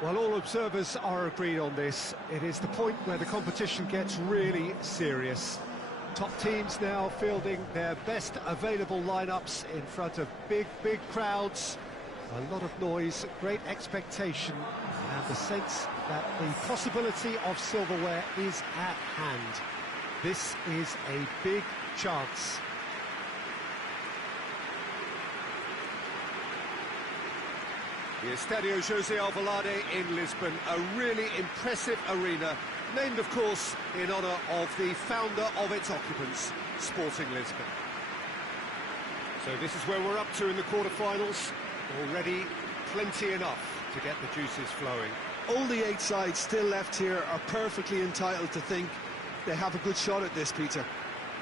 Well, all observers are agreed on this. It is the point where the competition gets really serious. Top teams now fielding their best available lineups in front of big crowds. A lot of noise, great expectation, and the sense that the possibility of silverware is at hand. This is a big chance. The Estadio José Alvalade in Lisbon, a really impressive arena, named, of course, in honour of the founder of its occupants, Sporting Lisbon. So this is where we're up to in the quarter-finals. Already plenty enough to get the juices flowing. All the 8 sides still left here are perfectly entitled to think they have a good shot at this, Peter.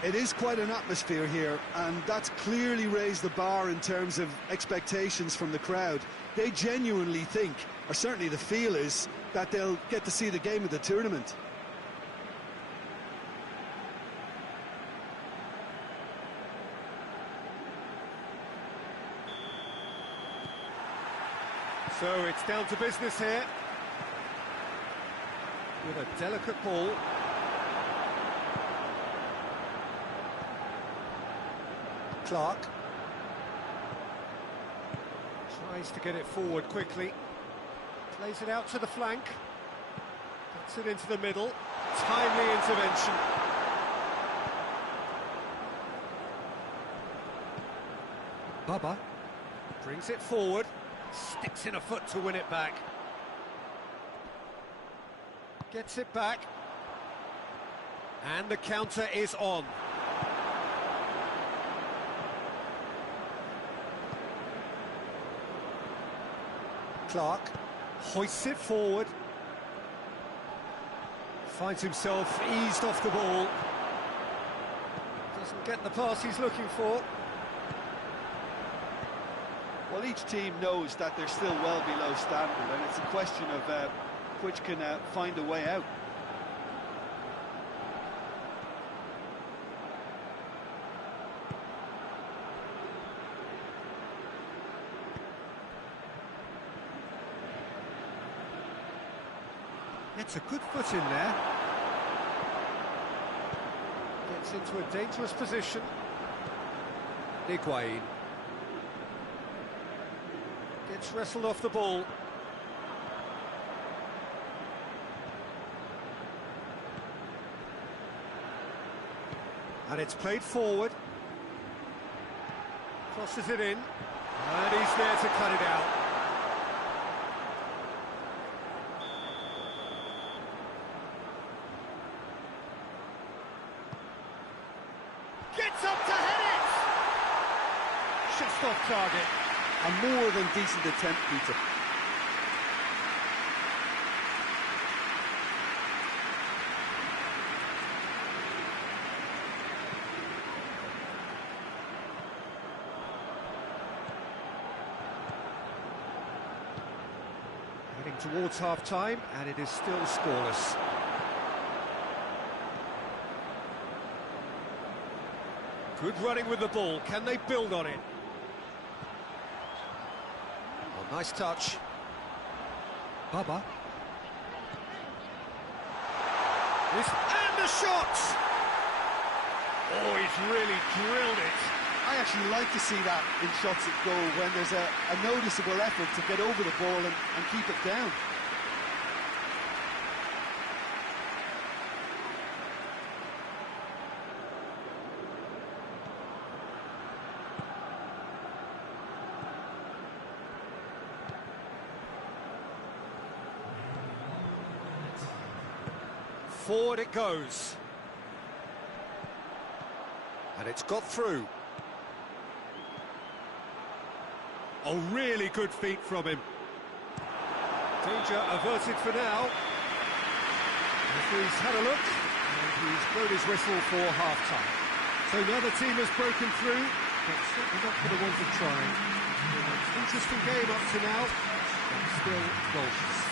It is quite an atmosphere here, and that's clearly raised the bar in terms of expectations from the crowd. They genuinely think, or certainly the feel is, that they'll get to see the game of the tournament. So it's down to business here. With a delicate ball. Clark tries to get it forward quickly, plays it out to the flank, gets it into the middle, timely intervention. Baba brings it forward, sticks in a foot to win it back. Gets it back, and the counter is on. Clark hoists it forward, finds himself eased off the ball, doesn't get the pass he's looking for. Well, each team knows that they're still well below standard, and it's a question of which can find a way out. Gets a good foot in there. Gets into a dangerous position. Higuain. Gets wrestled off the ball. And it's played forward. Crosses it in. And he's there to cut it out. Gets up to head it! Just off target. A more than decent attempt, Peter. Heading towards half-time, and it is still scoreless. Good running with the ball. Can they build on it? Oh, nice touch. Baba. And the shot! Oh, he's really drilled it. I actually like to see that in shots at goal when there's a noticeable effort to get over the ball and keep it down. Forward it goes. And it's got through. Oh, really good feet from him. Danger averted for now. Referee's had a look, and he's blown his whistle for half-time. So now the team has broken through, but certainly not for the want of trying. Interesting game up to now, but still goalless.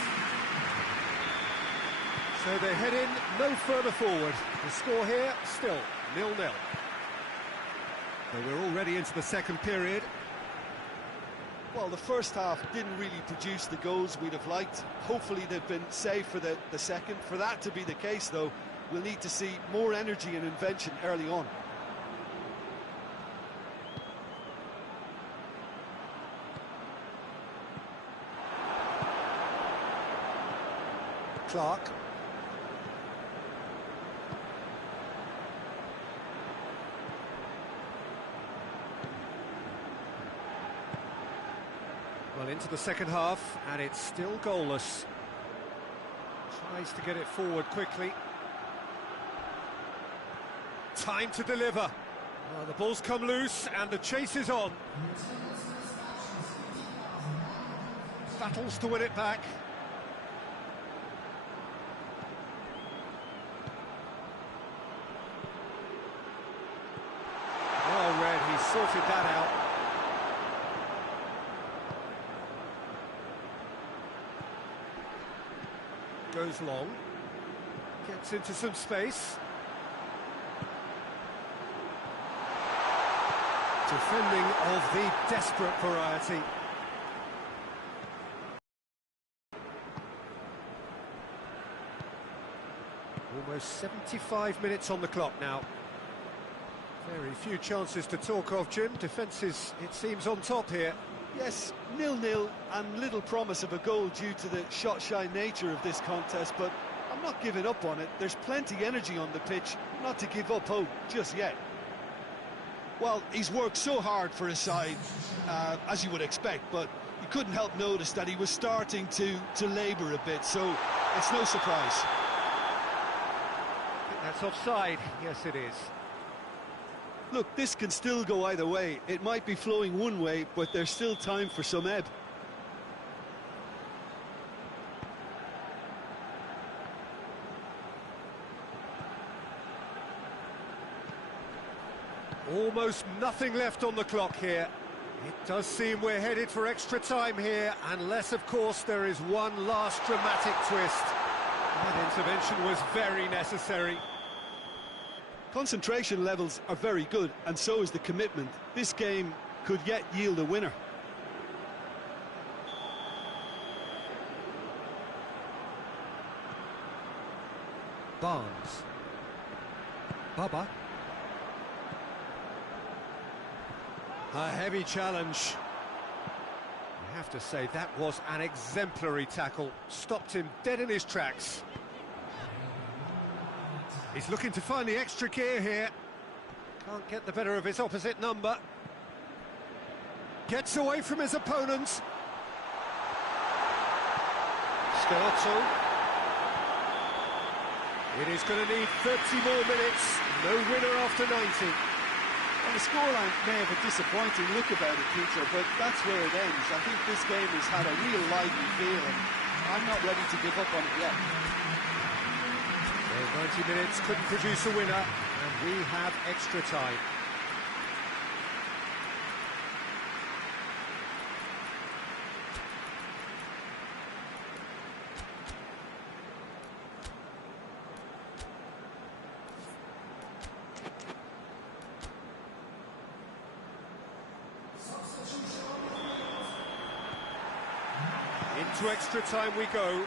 So they head in no further forward. The score here, still 0-0. So we're already into the second period. Well, the first half didn't really produce the goals we'd have liked. Hopefully they've been saved for the second. For that to be the case, though, we'll need to see more energy and invention early on. Clark. Well, into the second half, and it's still goalless. Tries to get it forward quickly. Time to deliver. Well, the ball's come loose, and the chase is on. Battles to win it back. Well read, he sorted that out. Goes long, gets into some space. Defending of the desperate variety. Almost 75 minutes on the clock now. Very few chances to talk of, Jim. Defence is, it seems, on top here. Yes, 0-0 and little promise of a goal due to the shot-shy nature of this contest, but I'm not giving up on it. There's plenty energy on the pitch, not to give up hope just yet. Well, he's worked so hard for his side, as you would expect, but you couldn't help notice that he was starting to labour a bit, so it's no surprise. I think that's offside. Yes, it is. Look, this can still go either way. It might be flowing one way, but there's still time for some ebb. Almost nothing left on the clock here. It does seem we're headed for extra time here, unless, of course, there is one last dramatic twist. That intervention was very necessary. Concentration levels are very good, and so is the commitment. This game could yet yield a winner. Barnes. Baba. A heavy challenge. I have to say, that was an exemplary tackle. Stopped him dead in his tracks. He's looking to find the extra gear here. Can't get the better of his opposite number. Gets away from his opponents. Scarto. It is going to need 30 more minutes. No winner after 90. Well, the scoreline may have a disappointing look about it, Peter, but that's where it ends. I think this game has had a real lively feel, and I'm not ready to give up on it yet. Well, 90 minutes couldn't produce a winner, and we have extra time. Into extra time we go.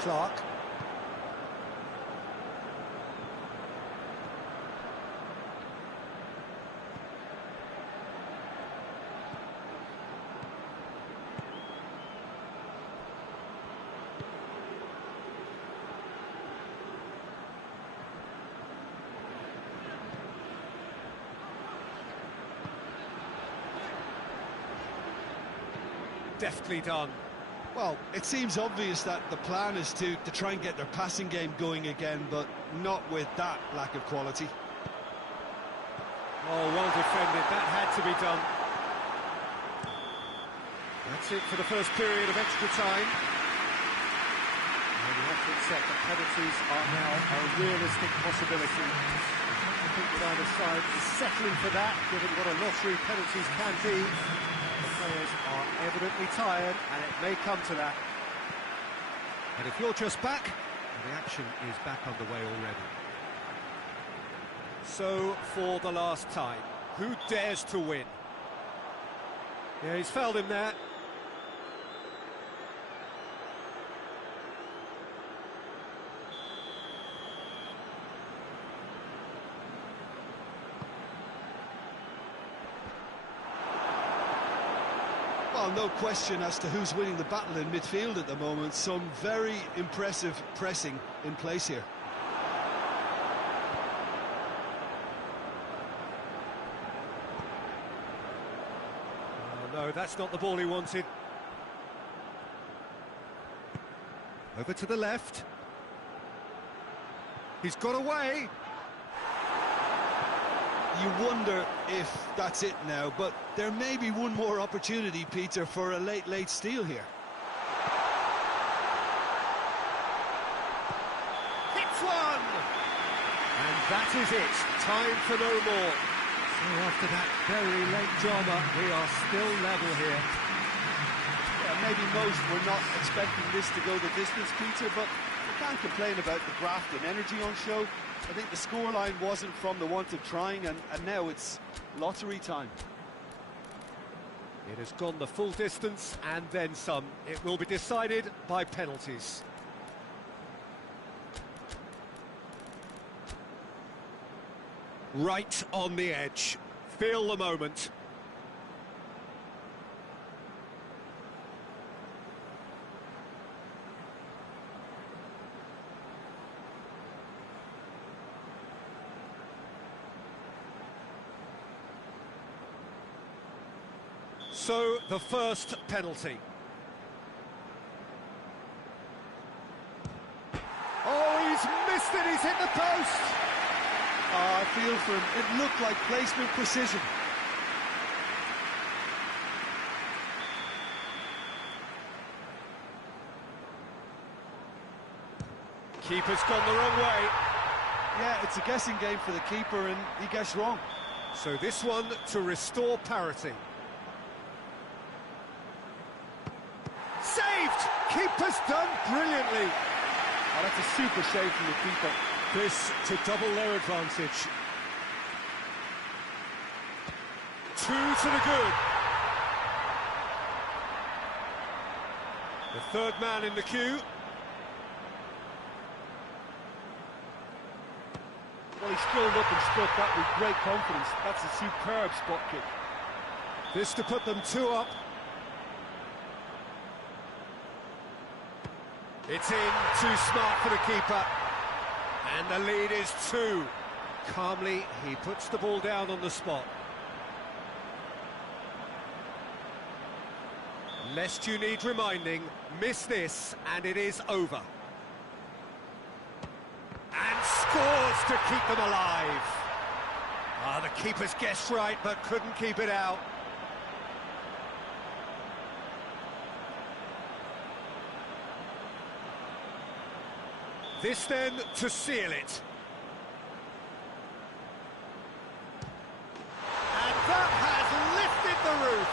Clark. Deftly done. Well, it seems obvious that the plan is to try and get their passing game going again, but not with that lack of quality. Oh, well defended. That had to be done. That's it for the first period of extra time. And you have to accept that penalties are now a realistic possibility. I think that either side is settling for that, given what a lottery penalties can be. The players are evidently tired, and it may come to that. And if you're just back, the action is back underway already. So, for the last time, who dares to win? Yeah, he's fouled him there. Well, no question as to who's winning the battle in midfield at the moment. Some very impressive pressing in place here. Oh, no, that's not the ball he wanted. Over to the left. He's got away. You wonder if that's it now, but there may be one more opportunity, Peter, for a late steal here. Hits one! And that is it. Time for no more. So after that very late drama, we are still level here. Yeah, maybe most were not expecting this to go the distance, Peter, but we can't complain about the graft and energy on show. I think the scoreline wasn't from the want of trying, and now it's lottery time. It has gone the full distance and then some. It will be decided by penalties. Right on the edge. Feel the moment. So, the first penalty. Oh, he's missed it, he's hit the post! Oh, I feel for him. It looked like placement precision. Keeper's gone the wrong way. Yeah, it's a guessing game for the keeper, and he guessed wrong. So this one to restore parity. Saved! Keeper's done brilliantly. Oh, that's a super save from the keeper. This to double their advantage. Two to the good. The third man in the queue. Well, he strolled up and struck that with great confidence. That's a superb spot kick. This to put them 2 up. It's in, too smart for the keeper. And the lead is 2. Calmly, he puts the ball down on the spot. Lest you need reminding, miss this and it is over. And scores to keep them alive. Ah, the keeper's guessed right, but couldn't keep it out. This then to seal it. And that has lifted the roof.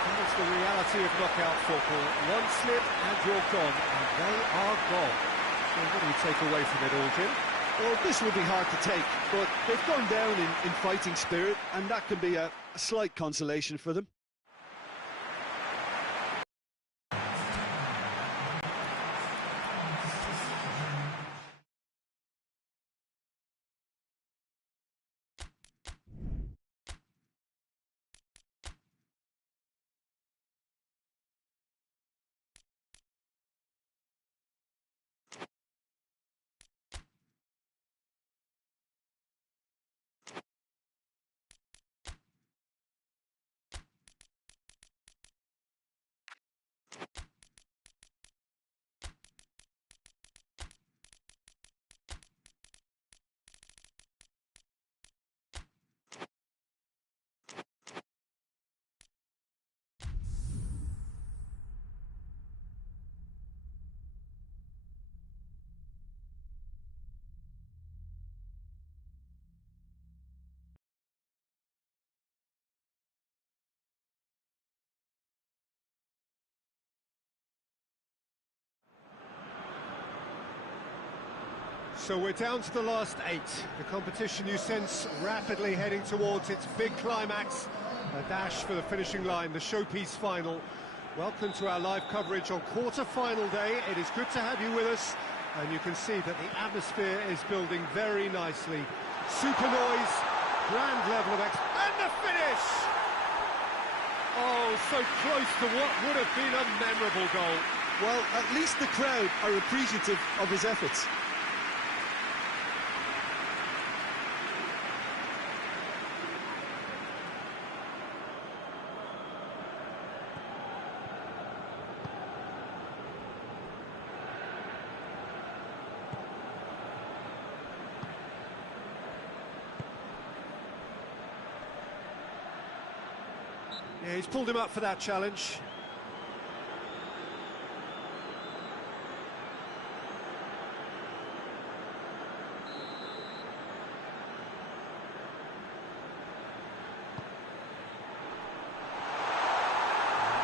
And that's the reality of knockout football. One slip and you're gone, and they are gone. So what do you take away from it all, Jim? Well, this will be hard to take, but they've gone down in fighting spirit, and that can be a slight consolation for them. So we're down to the last 8. The competition, you sense, rapidly heading towards its big climax. A dash for the finishing line, the showpiece final. Welcome to our live coverage on quarter-final day. It is good to have you with us, and you can see that the atmosphere is building very nicely. Super noise, grand level of and the finish! Oh, so close to what would have been a memorable goal. Well, at least the crowd are appreciative of his efforts. Yeah, he's pulled him up for that challenge.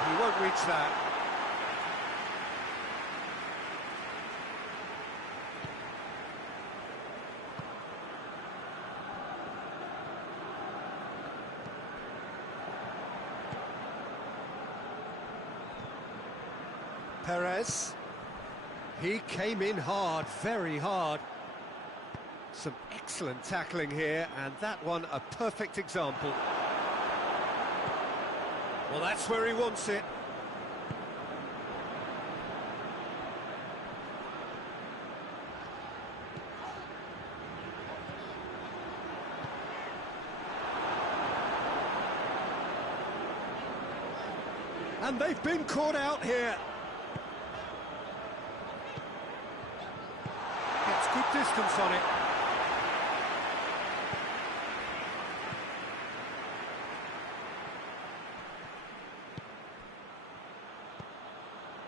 He won't reach that. Perez, he came in hard, very hard. Some excellent tackling here, and that one a perfect example. Well, that's where he wants it. And they've been caught out here. Gets good distance on it.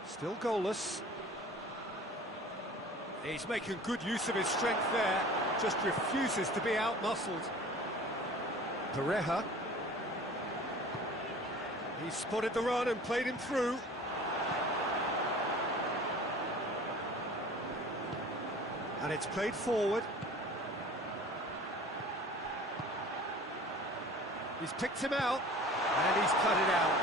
Still goalless. He's making good use of his strength there, just refuses to be out-muscled. Pareja. He spotted the run and played him through. And it's played forward. He's picked him out, and he's cut it out.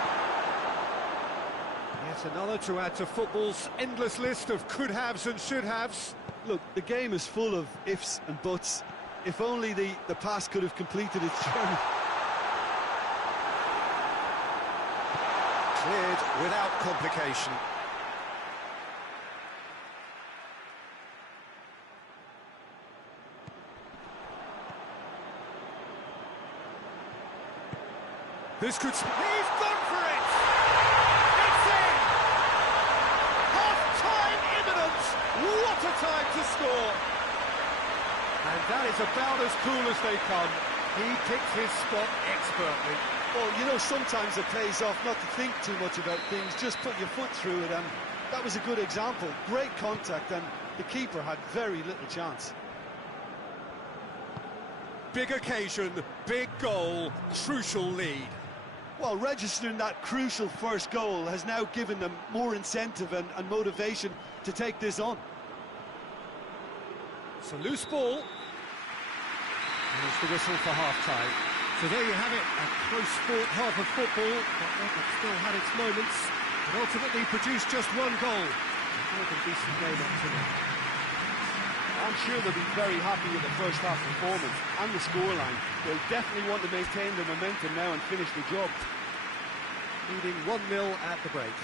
Yet another to add to football's endless list of could-haves and should-haves. Look, the game is full of ifs and buts. If only the pass could have completed its journey. Cleared without complication. This could... He's gone for it! It's in! Half-time imminent! What a time to score! And that is about as cool as they come. He picked his spot expertly. Well, you know, sometimes it pays off not to think too much about things, just put your foot through it, and that was a good example. Great contact, and the keeper had very little chance. Big occasion, big goal, crucial lead. Well, registering that crucial first goal has now given them more incentive and motivation to take this on. It's a loose ball. Here's the whistle for half-time. So there you have it, a close fought half of football, but one that still had its moments, and ultimately produced just one goal. A more than decent game up to now. I'm sure they'll be very happy with the first half performance and the scoreline. They'll definitely want to maintain the momentum now and finish the job. Leading 1-0 at the break.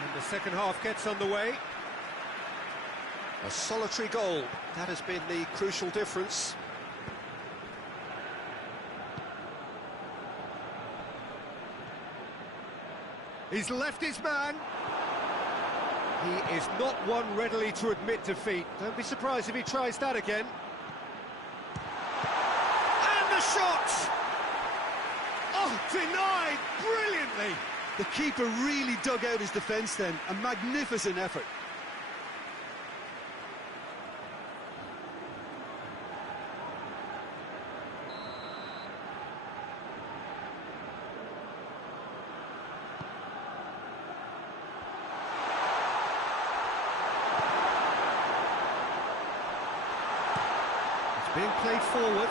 And the second half gets underway. A solitary goal, that has been the crucial difference. He's left his man. He is not one readily to admit defeat. Don't be surprised if he tries that again. And the shot! Oh, denied brilliantly! The keeper really dug out his defence then, a magnificent effort. Being played forward.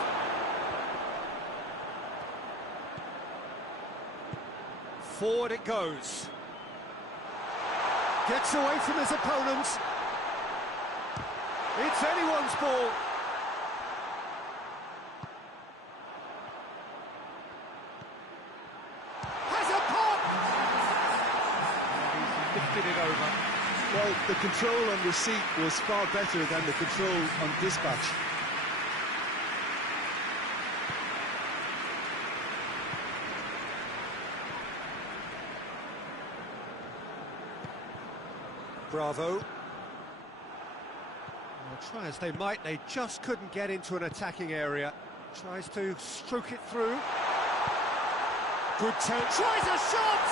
Forward it goes. Gets away from his opponents. It's anyone's ball. Has a pop! He's lifted it over. Well, the control on receipt was far better than the control on dispatch. Bravo. Well, try as they might, they just couldn't get into an attacking area. Tries to stroke it through. Good chance. Tries a shot!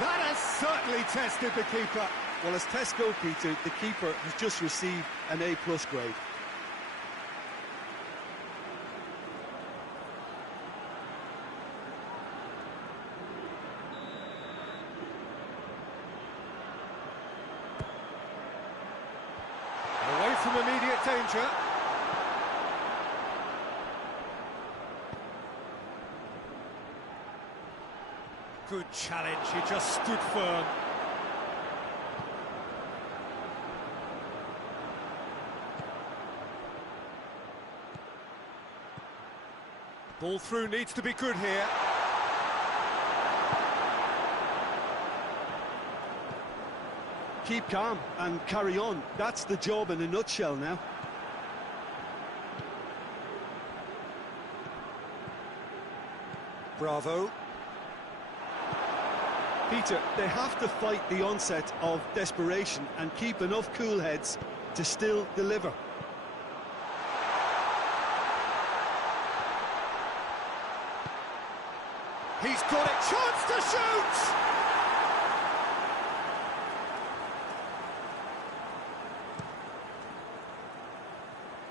That has certainly tested the keeper. Well, as tests go, Peter, the keeper has just received an A+ grade. Away from immediate danger. Good challenge, he just stood firm. Ball through needs to be good here. Keep calm and carry on. That's the job in a nutshell now. Bravo. Peter, they have to fight the onset of desperation and keep enough cool heads to still deliver. He's got a chance to shoot!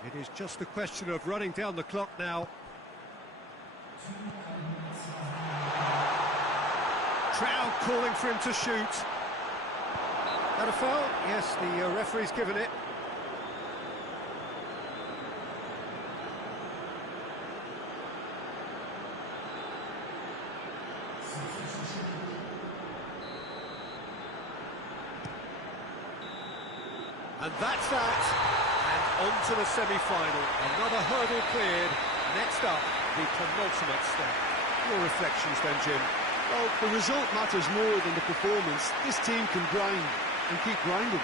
It is just a question of running down the clock now. Crowd calling for him to shoot. That a foul? Yes, the referee's given it. And that's that. And on to the semi-final. Another hurdle cleared. Next up, the penultimate step. Your reflections then, Jim? Well, the result matters more than the performance. This team can grind and keep grinding.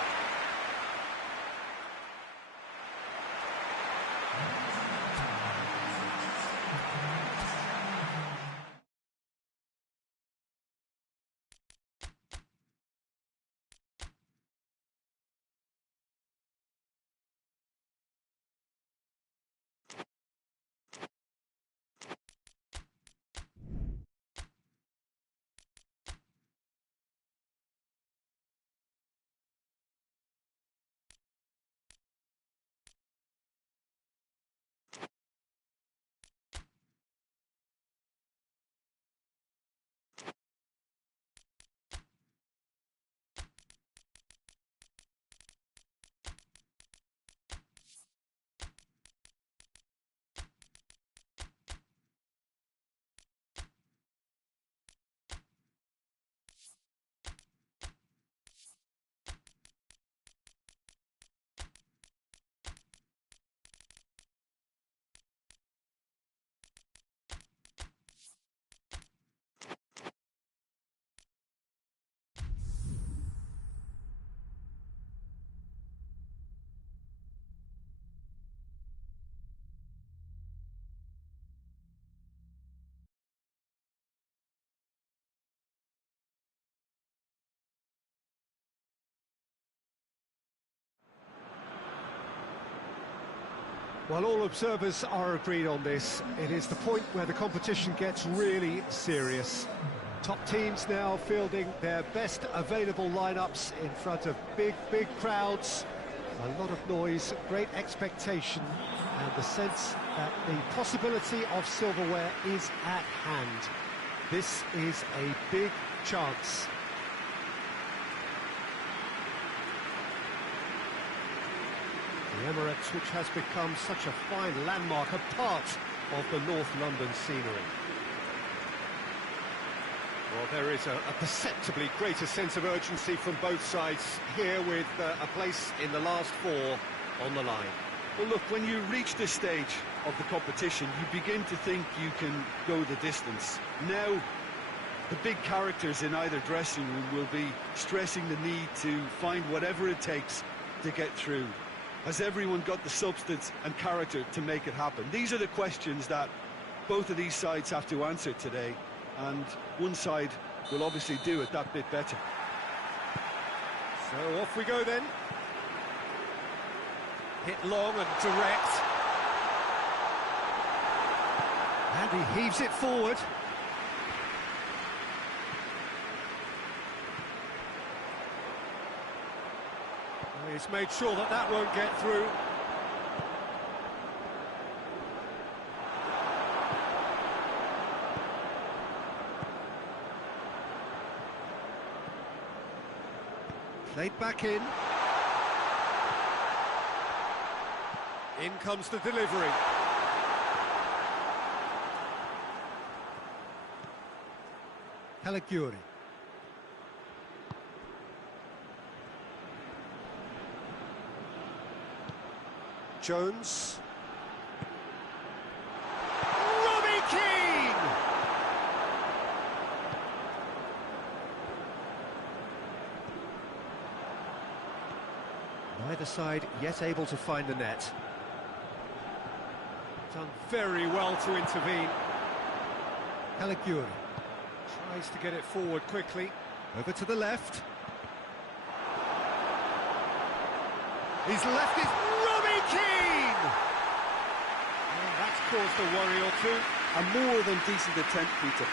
While all observers are agreed on this, it is the point where the competition gets really serious. Top teams now fielding their best available lineups in front of big crowds. A lot of noise, great expectation, and the sense that the possibility of silverware is at hand. This is a big chance. The Emirates, which has become such a fine landmark, a part of the North London scenery. Well, there is a perceptibly greater sense of urgency from both sides here, with a place in the last four on the line. Well, look, when you reach this stage of the competition, you begin to think you can go the distance. Now, the big characters in either dressing room will be stressing the need to find whatever it takes to get through. Has everyone got the substance and character to make it happen? These are the questions that both of these sides have to answer today, and one side will obviously do it that bit better. So off we go then. Hit long and direct. And he heaves it forward. He's made sure that that won't get through. Played back in. In comes the delivery. Caligiuri. Jones. Robbie Keane! Neither side yet able to find the net. Done very well to intervene. Caligiuri tries to get it forward quickly. Over to the left. He's left it. Robbie Keane! Well, that's caused a worry or two. A more than decent attempt, Peter.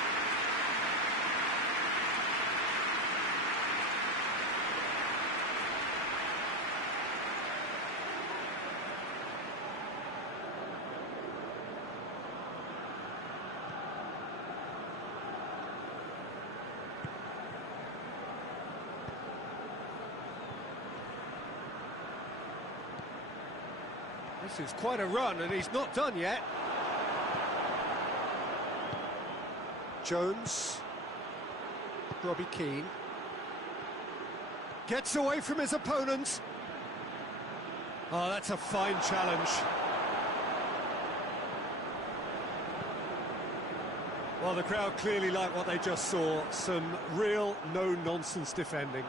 This is quite a run, and he's not done yet. Jones. Robbie Keane. Gets away from his opponent. Oh, that's a fine challenge. Well, the crowd clearly like what they just saw. Some real no-nonsense defending.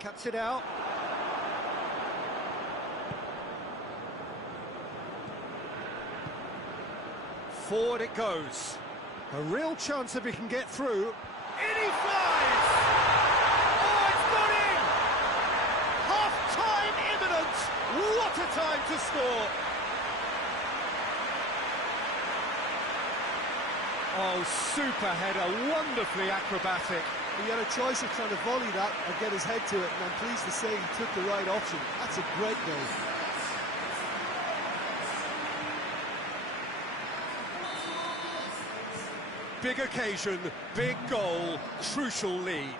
Cuts it out. Forward it goes. A real chance if he can get through. In he flies! Oh, it's got in! Half-time imminent! What a time to score! Oh, super header, wonderfully acrobatic. He had a choice of trying to volley that or get his head to it, and I'm pleased to say he took the right option. That's a great goal. Big occasion, big goal, crucial lead.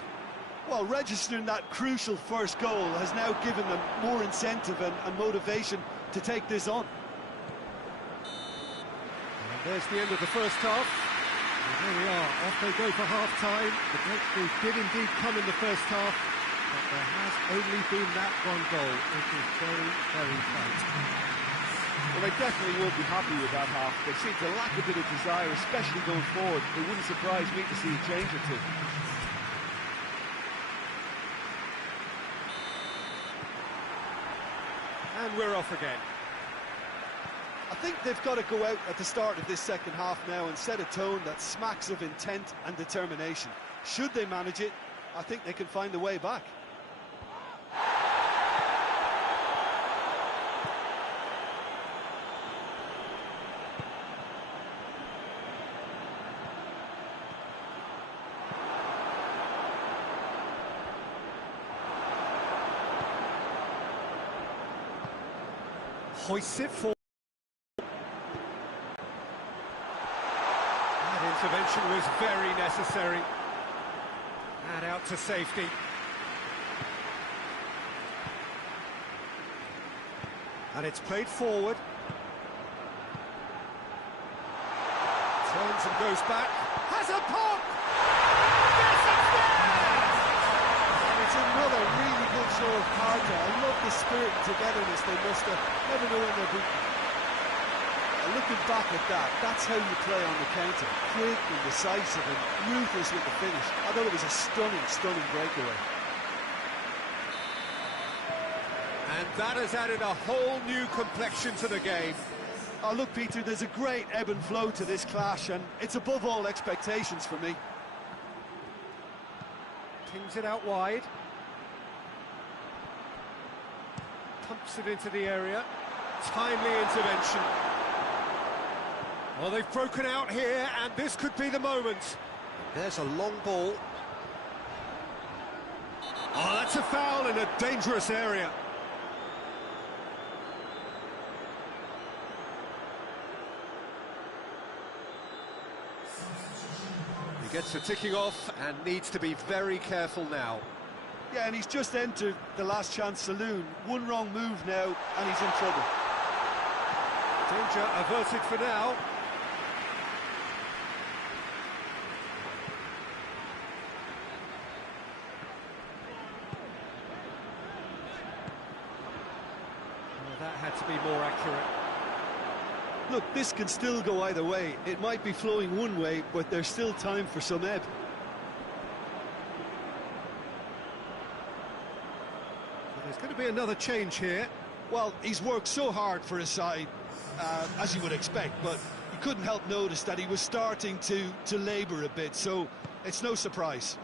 Well, registering that crucial first goal has now given them more incentive and motivation to take this on. And there's the end of the first half. And there we are, off they go for half-time. The breakthrough did indeed come in the first half, but there has only been that one goal. It is very, very tight. Well, they definitely won't be happy with that half. They seem to lack a bit of desire, especially going forward. It wouldn't surprise me to see a change or two. And we're off again. I think they've got to go out at the start of this second half now and set a tone that smacks of intent and determination. Should they manage it, I think they can find a way back. Hoists it forward. That intervention was very necessary. And out to safety. And it's played forward. Turns and goes back. Has a pop! Yes, it's there! And it's another really good show of character. I love the spirit and togetherness they muster. Never know when they're beaten. Looking back at that, that's how you play on the counter. Quick and decisive and ruthless with the finish. I thought it was a stunning, stunning breakaway. And that has added a whole new complexion to the game. Oh, look, Peter, there's a great ebb and flow to this clash, and it's above all expectations for me. Pings it out wide. Pumps it into the area. Timely intervention. Well, they've broken out here, and this could be the moment. There's a long ball. Oh, that's a foul in a dangerous area. He gets the ticking off and needs to be very careful now. Yeah, and he's just entered the last chance saloon. One wrong move now, and he's in trouble. Danger averted for now. Well, that had to be more accurate. Look, this can still go either way. It might be flowing one way, but there's still time for some ebb. So there's going to be another change here. Well, he's worked so hard for his side, as you would expect, but you couldn't help notice that he was starting to labour a bit, so it's no surprise.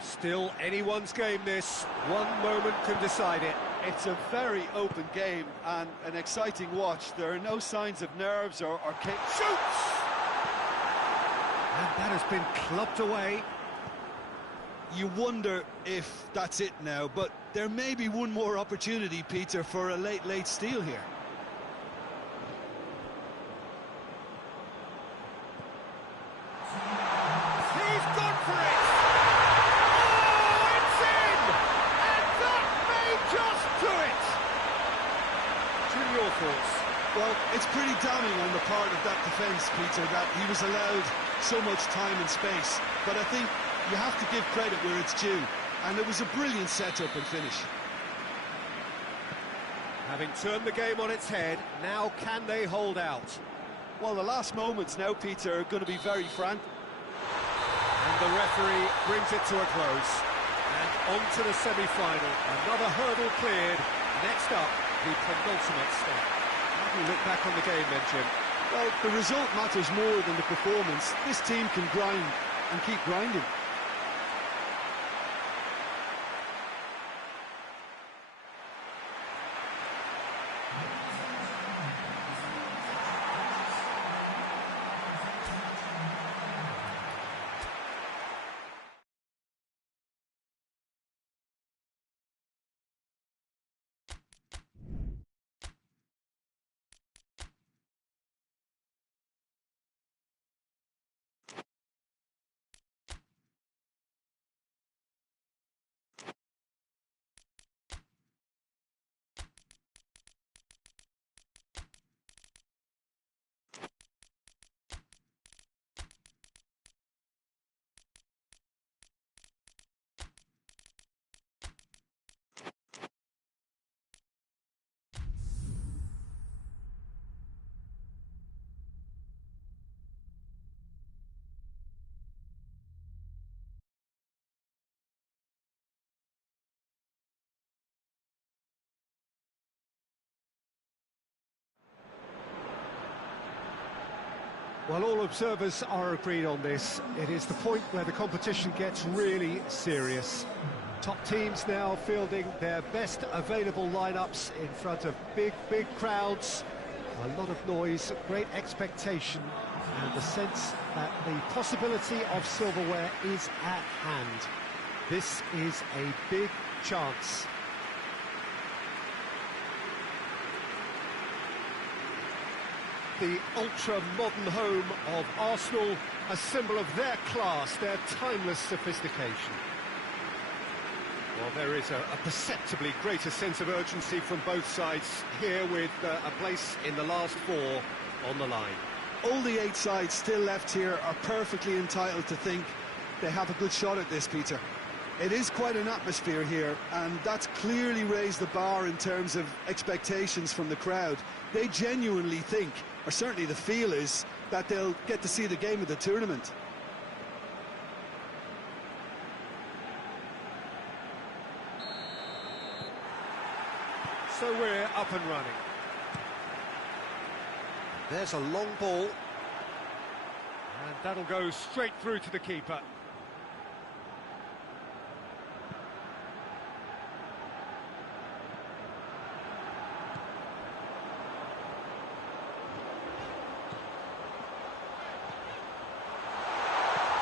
Still anyone's game, this. One moment can decide it. It's a very open game and an exciting watch. There are no signs of nerves or Shoots! And that has been clubbed away. You wonder if that's it now, but there may be one more opportunity, Peter, for a late steal here. He's gone for it! Oh, it's in! And that may just do it! What are your thoughts? Well, it's pretty damning on the part of that defence, Peter, that he was allowed so much time and space. But I think you have to give credit where it's due, and it was a brilliant setup and finish. Having turned the game on its head, now can they hold out? Well, the last moments now, Peter, are going to be very frantic. And the referee brings it to a close. And on to the semi-final. Another hurdle cleared. Next up, the penultimate step. How do you look back on the game then, Jim? Well, the result matters more than the performance. This team can grind and keep grinding. Well, all observers are agreed on this. It is the point where the competition gets really serious. Top teams now fielding their best available lineups in front of big crowds. A lot of noise, great expectation, and the sense that the possibility of silverware is at hand. This is a big chance. the ultra-modern home of Arsenal, a symbol of their class, their timeless sophistication. Well, there is a perceptibly greater sense of urgency from both sides here, with a place in the last four on the line. All the 8 sides still left here are perfectly entitled to think they have a good shot at this, Peter. It is quite an atmosphere here, and that's clearly raised the bar in terms of expectations from the crowd. They genuinely think, or certainly the feel is, that they'll get to see the game of the tournament. So we're up and running. There's a long ball, and that'll go straight through to the keeper.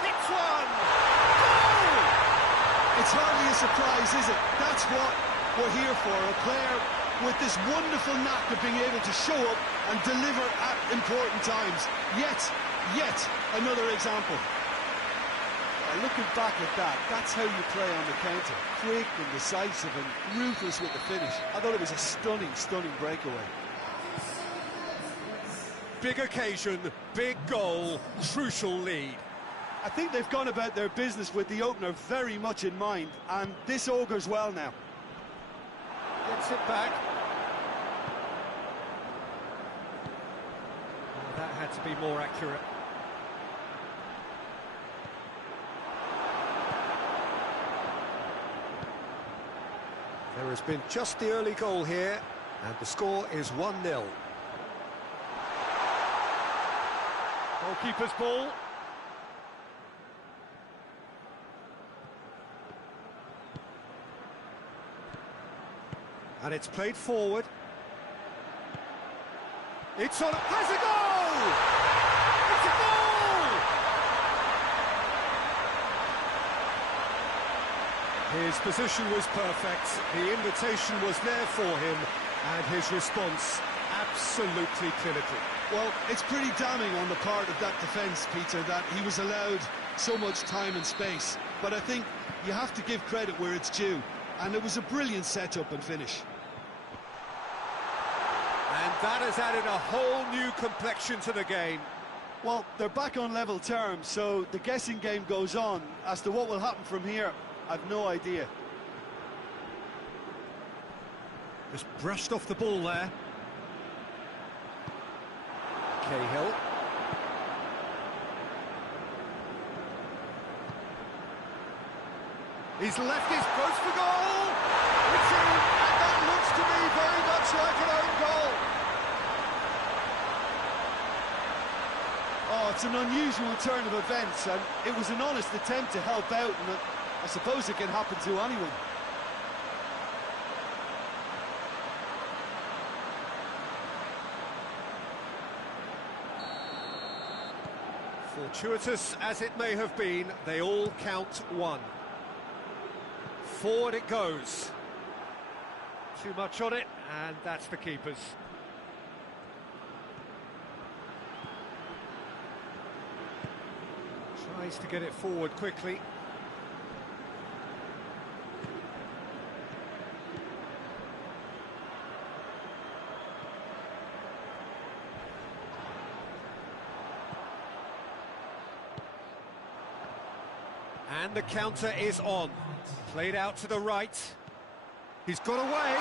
Hits one! Goal! It's hardly a surprise, is it? That's what we're here for, a player with this wonderful knack of being able to show up and deliver at important times. Yet another example. Looking back at that, that's how you play on the counter. Quick and decisive and ruthless with the finish. I thought it was a stunning breakaway. Big occasion, big goal, crucial lead. I think they've gone about their business with the opener very much in mind, and this augurs well now. Gets it back. Oh, that had to be more accurate. There has been just the early goal here, and the score is 1-0. Goalkeeper's ball. And it's played forward. It's on. Has a goal! It's a goal! His position was perfect. The invitation was there for him, and his response absolutely clinical. Well, it's pretty damning on the part of that defence, Peter, that he was allowed so much time and space. But I think you have to give credit where it's due, and it was a brilliant setup and finish. And that has added a whole new complexion to the game. Well, they're back on level terms, so the guessing game goes on. As to what will happen from here, I've no idea. Just brushed off the ball there. Cahill. He's left his post for goal. It's in, and that looks to me very much like an own goal. Oh, it's an unusual turn of events, and it was an honest attempt to help out, and I suppose it can happen to anyone. Fortuitous as it may have been, they all count one. Forward it goes. Too much on it, and that's the keeper's. Tries to get it forward quickly. And the counter is on. Played out to the right. He's got away.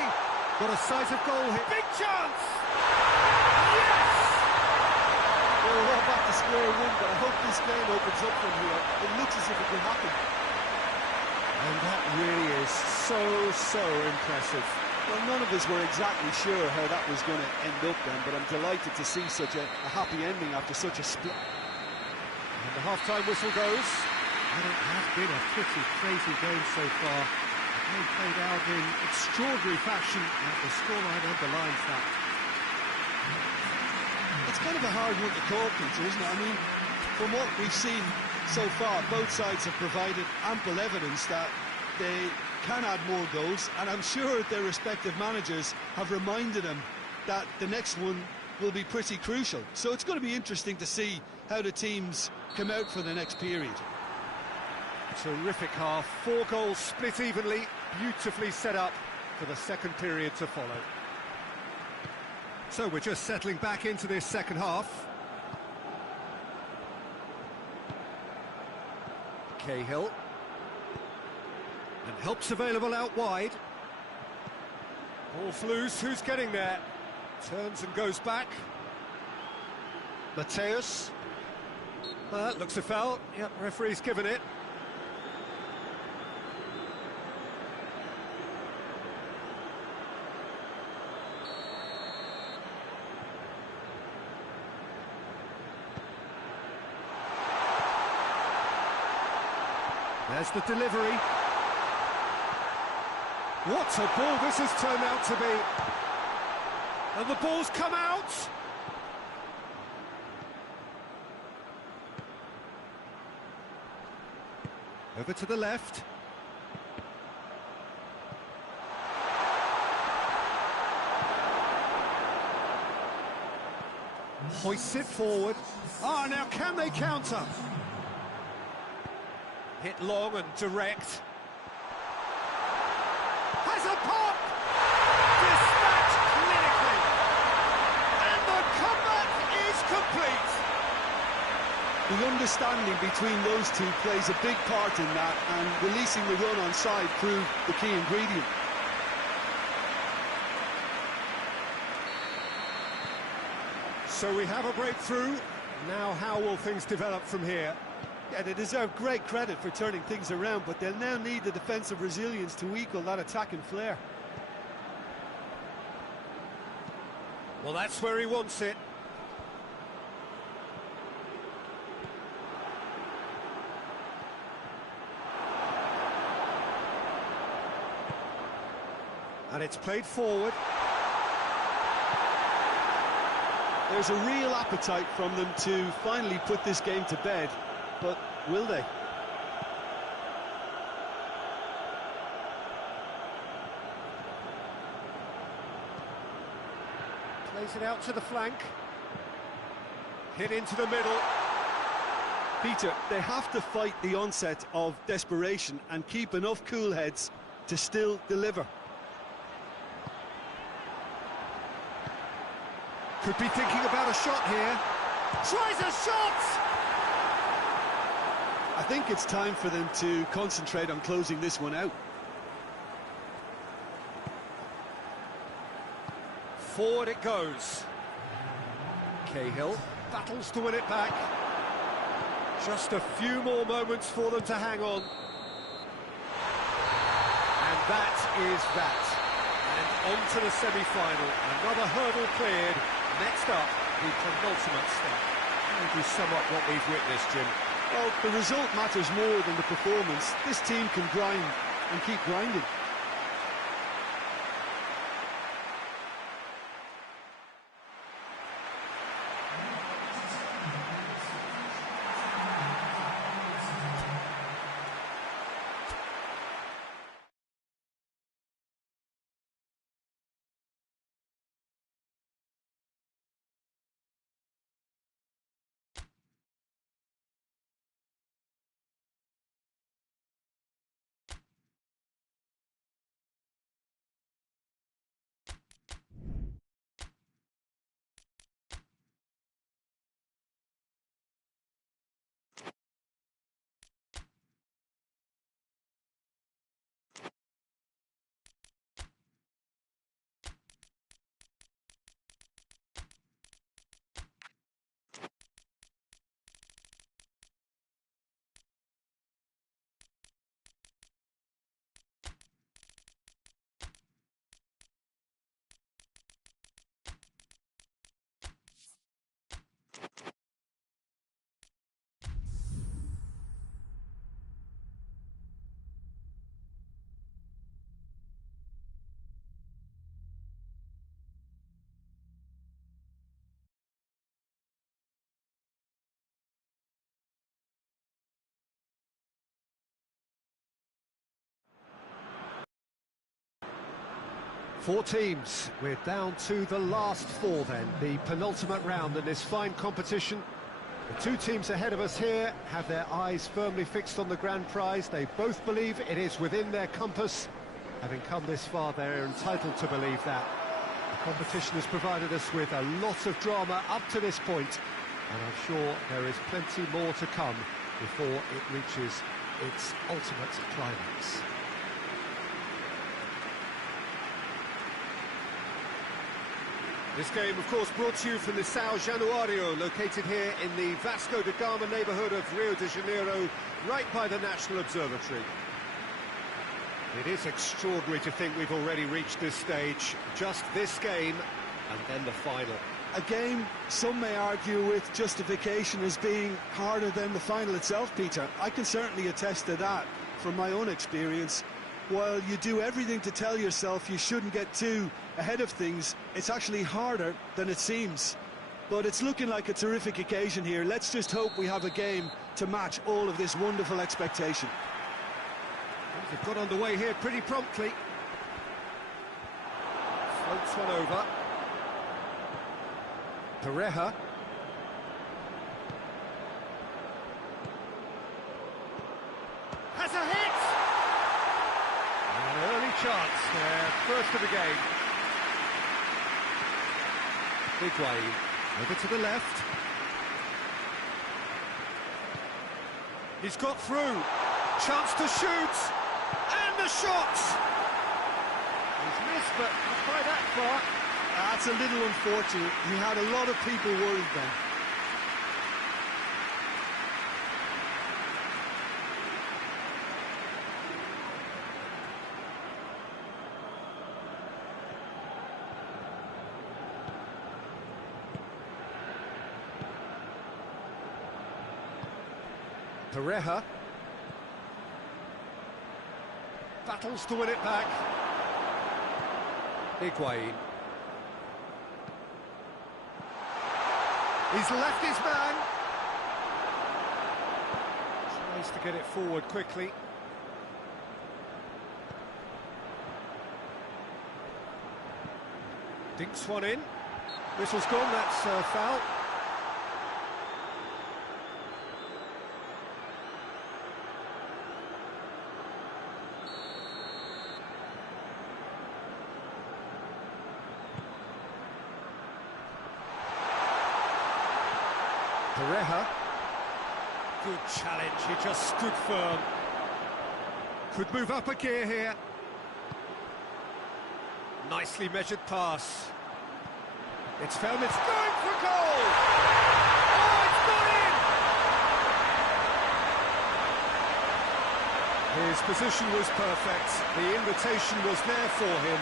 Got a sight of goal here. Big chance! Yes! Well, we're back to square one, but I hope this game opens up from here. It looks as if it can happen. And that really is so impressive. Well, none of us were exactly sure how that was going to end up then, but I'm delighted to see such a happy ending after such a split. And the half-time whistle goes. And it has been a pretty crazy game so far. The game played out in extraordinary fashion, and the scoreline underlines that. It's kind of a hard one to call, Peter, isn't it? I mean, from what we've seen so far, both sides have provided ample evidence that they can add more goals, and I'm sure their respective managers have reminded them that the next one will be pretty crucial. So it's going to be interesting to see how the teams come out for the next period. Terrific half, 4 goals split evenly, beautifully set up for the second period to follow. So we're just settling back into this second half. Cahill. And help's available out wide. Ball's loose, who's getting there? Turns and goes back. Mateus. Looks a foul. Yep, referee's given it. There's the delivery. What a ball this has turned out to be. And the ball's come out. Over to the left. Hoists it forward. Now can they counter? Hit long and direct. Has a pop! Dispatched clinically. And the comeback is complete. The understanding between those two plays a big part in that, and releasing the run on side proved the key ingredient. So we have a breakthrough. Now how will things develop from here? Yeah, they deserve great credit for turning things around, but they'll now need the defensive resilience to equal that attacking flair. Well, that's where he wants it. And it's played forward. There's a real appetite from them to finally put this game to bed, but will they? Plays it out to the flank. Hit into the middle. Peter, they have to fight the onset of desperation and keep enough cool heads to still deliver. Could be thinking about a shot here. Tries a shot! I think it's time for them to concentrate on closing this one out. Forward it goes. Cahill battles to win it back. Just a few more moments for them to hang on. And that is that. And on to the semi-final. Another hurdle cleared. Next up, the penultimate step. How do you sum up what we've witnessed, Jim? Well, the result matters more than the performance. This team can grind and keep grinding. Four teams. We're down to the last four then, the penultimate round in this fine competition. The two teams ahead of us here have their eyes firmly fixed on the grand prize. They both believe it is within their compass. Having come this far, they're entitled to believe that. The competition has provided us with a lot of drama up to this point, and I'm sure there is plenty more to come before it reaches its ultimate climax. This game, of course, brought to you from the São Januário, located here in the Vasco da Gama neighbourhood of Rio de Janeiro, right by the National Observatory. It is extraordinary to think we've already reached this stage, just this game, and then the final. A game some may argue with justification as being harder than the final itself, Peter. I can certainly attest to that from my own experience. While you do everything to tell yourself you shouldn't get too ahead of things, it's actually harder than it seems. But it's looking like a terrific occasion here. Let's just hope we have a game to match all of this wonderful expectation. They've got underway here pretty promptly. Floats one over. Pareja. Has a hit! An early chance there, first of the game. Higuain, over to the left. He's got through. Chance to shoot. And the shot! He's missed, but not by that far. That's a little unfortunate. He had a lot of people worried then. Pareja battles to win it back. Higuain. He's left his man. Tries to get it forward quickly. Dinks one in. Whistle's gone, that's foul. Pareja. Good challenge, he just stood firm. Could move up a gear here. Nicely measured pass. It's found, it's going for goal! Oh, it's gone in! His position was perfect, the invitation was there for him,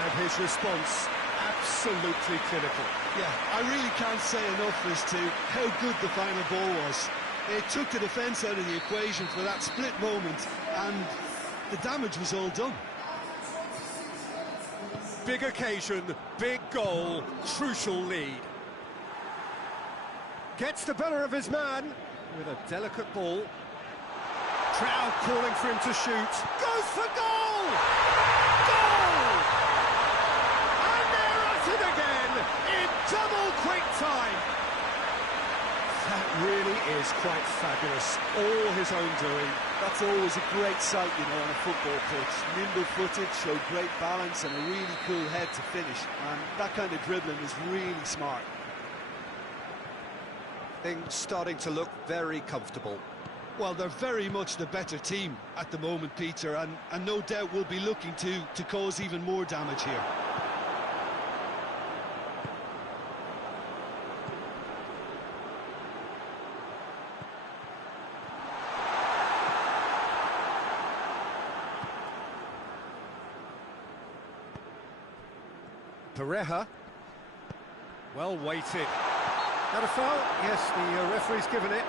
and his response absolutely clinical. Yeah, I really can't say enough as to how good the final ball was. It took the defence out of the equation for that split moment, and the damage was all done. Big occasion, big goal, crucial lead. Gets the better of his man with a delicate ball. Crowd calling for him to shoot. Goes for goal! Goal! And they're at it again in double quick time. That really is quite fabulous. All his own doing. That's always a great sight, you know, on a football pitch. Nimble-footed, showed great balance and a really cool head to finish. And that kind of dribbling is really smart. Things starting to look very comfortable. Well, they're very much the better team at the moment, Peter, and no doubt will be looking to cause even more damage here. Pareja, well weighted. That a foul? Yes, the referee's given it.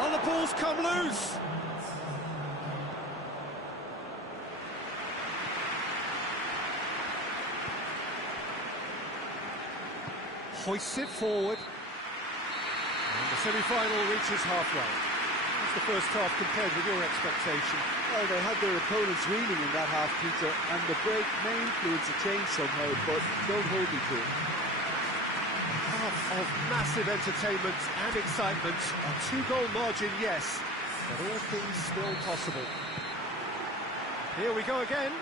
Oh, the ball's come loose. hoists it forward. And the semi-final reaches halfway. How's the first half compared with your expectation? Well, they had their opponents reeling in that half, Peter, and the break may influence a change somehow, but don't hold me to it. Half of massive entertainment and excitement. A two-goal margin, yes, but all things still possible. Here we go again.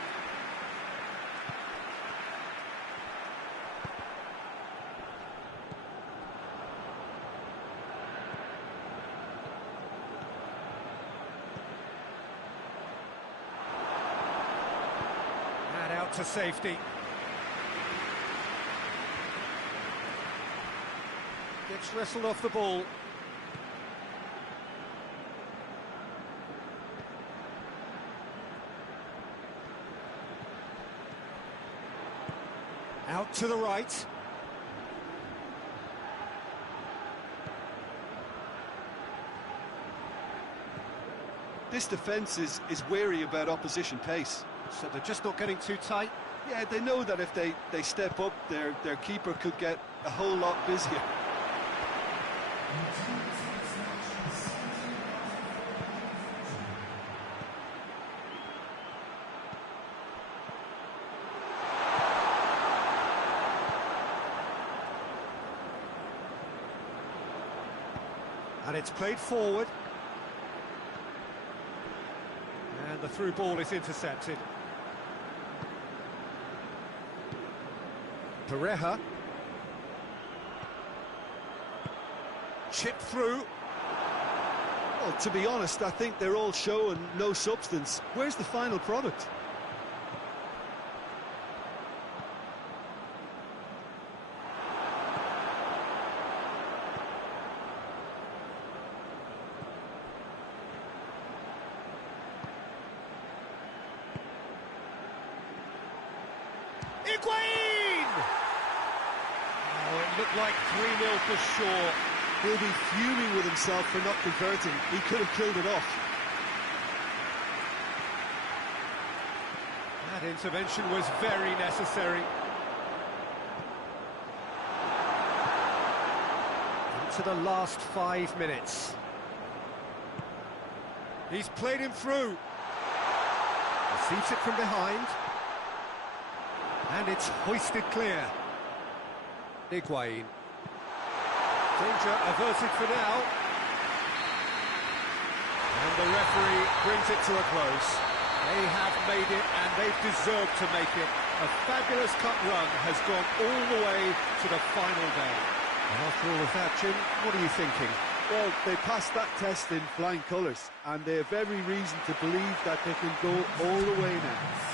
And out to safety. Gets wrestled off the ball. Out to the right. This defence is wary about opposition pace. So they're just not getting too tight. Yeah, they know that if they step up, their keeper could get a whole lot busier. And it's played forward. And the through ball is intercepted. Pareja. Chip through. Well, to be honest, I think they're all show and no substance. Where's the final product? Oh, it looked like 3-0 for sure. He'll be fuming with himself for not converting. He could have killed it off. That intervention was very necessary. Into the last 5 minutes. He's played him through. Receives it from behind. And it's hoisted clear. Higuain. Danger averted for now. And the referee brings it to a close. They have made it, and they've deserved to make it. A fabulous cup run has gone all the way to the final day. And after all of that, Jim, what are you thinking? Well, they passed that test in flying colours, and they have every reason to believe that they can go all the way now.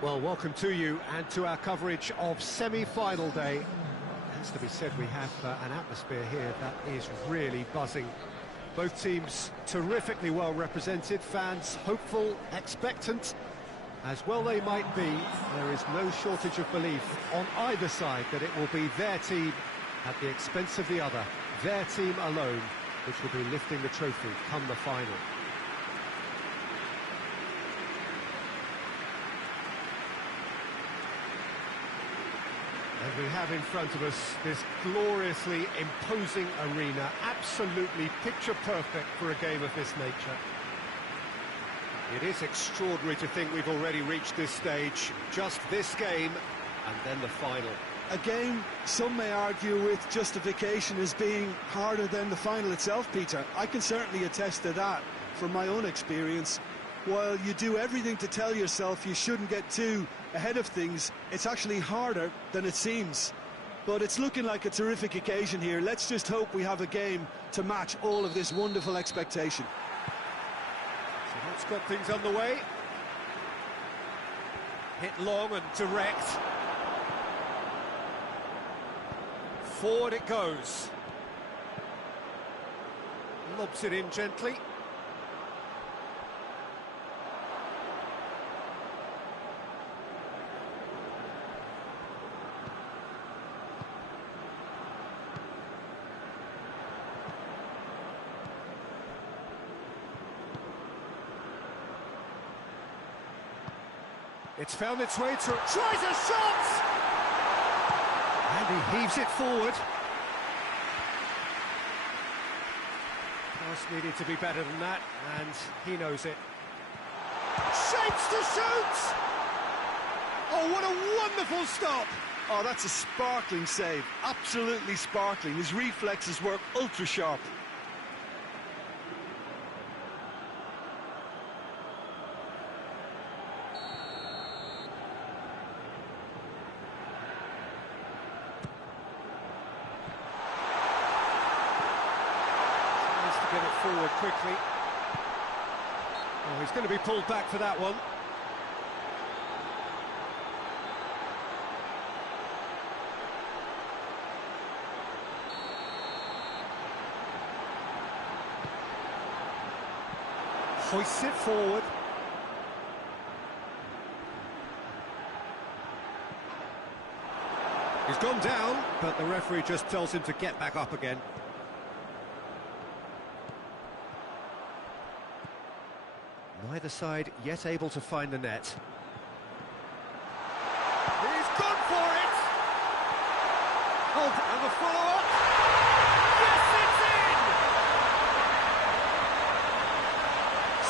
Well, welcome to you and to our coverage of semi-final day. It has to be said, we have an atmosphere here that is really buzzing. Both teams terrifically well represented, fans hopeful, expectant. As well they might be, there is no shortage of belief on either side that it will be their team at the expense of the other, their team alone, which will be lifting the trophy come the final. And we have in front of us this gloriously imposing arena, absolutely picture perfect for a game of this nature. It is extraordinary to think we've already reached this stage, just this game, and then the final. A game, some may argue with justification as being harder than the final itself, Peter. I can certainly attest to that from my own experience. While you do everything to tell yourself you shouldn't get too ahead of things, it's actually harder than it seems. But it's looking like a terrific occasion here. Let's just hope we have a game to match all of this wonderful expectation. So that's got things underway. Hit long and direct. Forward it goes. Lobs it in gently. It's found its way to... Tries a shot! And he heaves it forward. Pass needed to be better than that, and he knows it. Shapes to shoot! Oh, what a wonderful stop! Oh, that's a sparkling save. Absolutely sparkling. His reflexes work ultra sharp. Get it forward quickly. Oh, he's going to be pulled back for that one. Hoists it forward. He's gone down, but the referee just tells him to get back up again. Neither side yet able to find the net. He's gone for it! Oh, and the follow-up! Yes, it's in!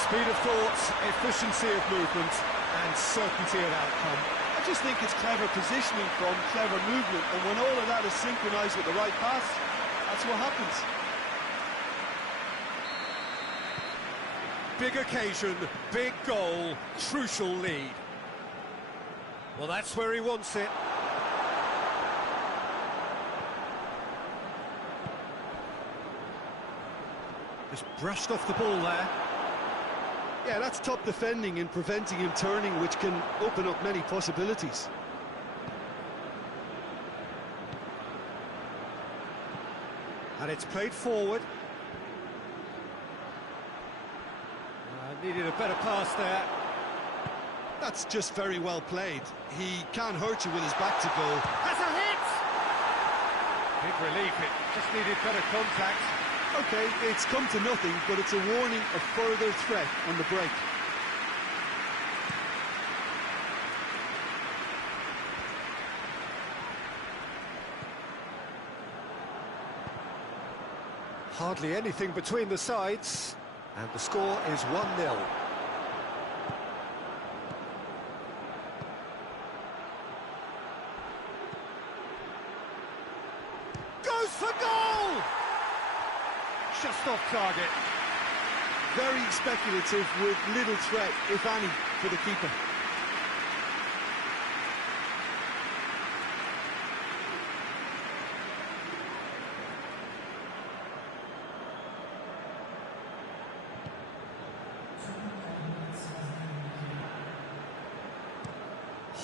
Speed of thought, efficiency of movement, and certainty of outcome. I just think it's clever positioning from clever movement, and when all of that is synchronised with the right pass, that's what happens. Big occasion, big goal, crucial lead. Well, that's where he wants it. Just brushed off the ball there. Yeah, that's top defending and preventing him turning, which can open up many possibilities. And it's played forward. Needed a better pass there. That's just very well played. He can't hurt you with his back to goal. Has a hit! Big relief, it just needed better contact. OK, it's come to nothing, but it's a warning of further threat on the break. Hardly anything between the sides. And the score is 1-0. Goes for goal! Just off target. Very speculative with little threat, if any, for the keeper.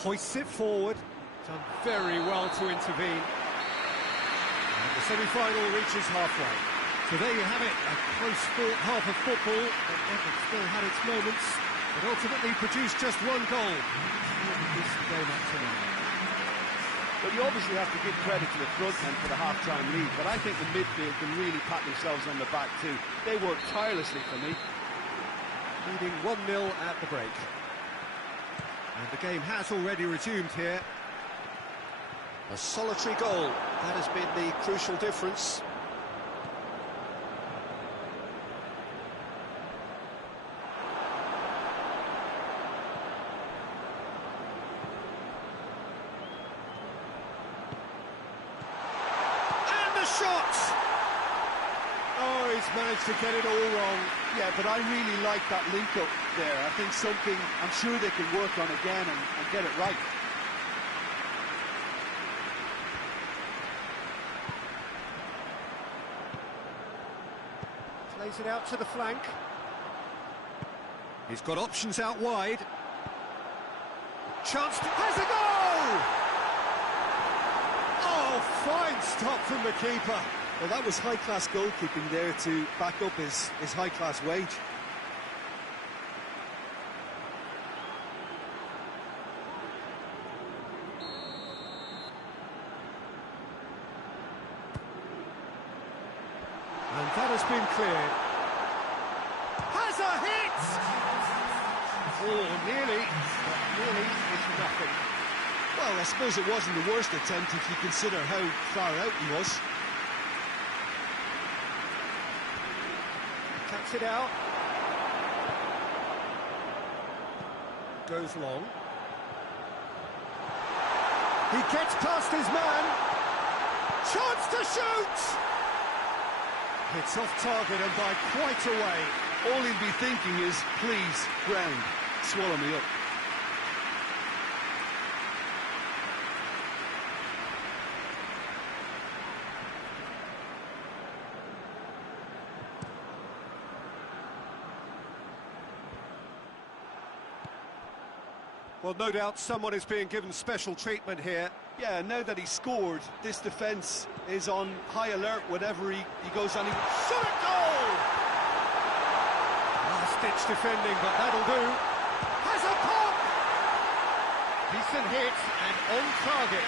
Hoists it forward. Done very well to intervene. And the semi-final reaches halfway. So there you have it, a close-fought half of football, but Everton still had its moments, but ultimately produced just one goal. This game up to now. But you obviously have to give credit to the front men for the half-time lead, but I think the midfield can really pat themselves on the back too. They worked tirelessly for me. Leading 1-0 at the break. And the game has already resumed here. A solitary goal, that has been the crucial difference. the shot! Oh, he's managed to get it all wrong. Yeah, but I really like that link-up there. I think something I'm sure they can work on again and get it right. Plays it out to the flank. He's got options out wide. Chance to... has a goal! Oh, fine stop from the keeper. Well, that was high-class goalkeeping there to back up his high-class wage. And that has been cleared. Has a hit! Oh, nearly, but nearly is nothing. Well, I suppose it wasn't the worst attempt if you consider how far out he was. Cuts it out. Goes long. He gets past his man. Chance to shoot! It's off target and by quite a way. All he'll be thinking is, please, ground, swallow me up. Well, no doubt someone is being given special treatment here. Yeah, now that he's scored, this defence is on high alert whenever he goes on. Shot goal! Last-ditch defending, but that'll do. Has a pop! Decent hit and on target.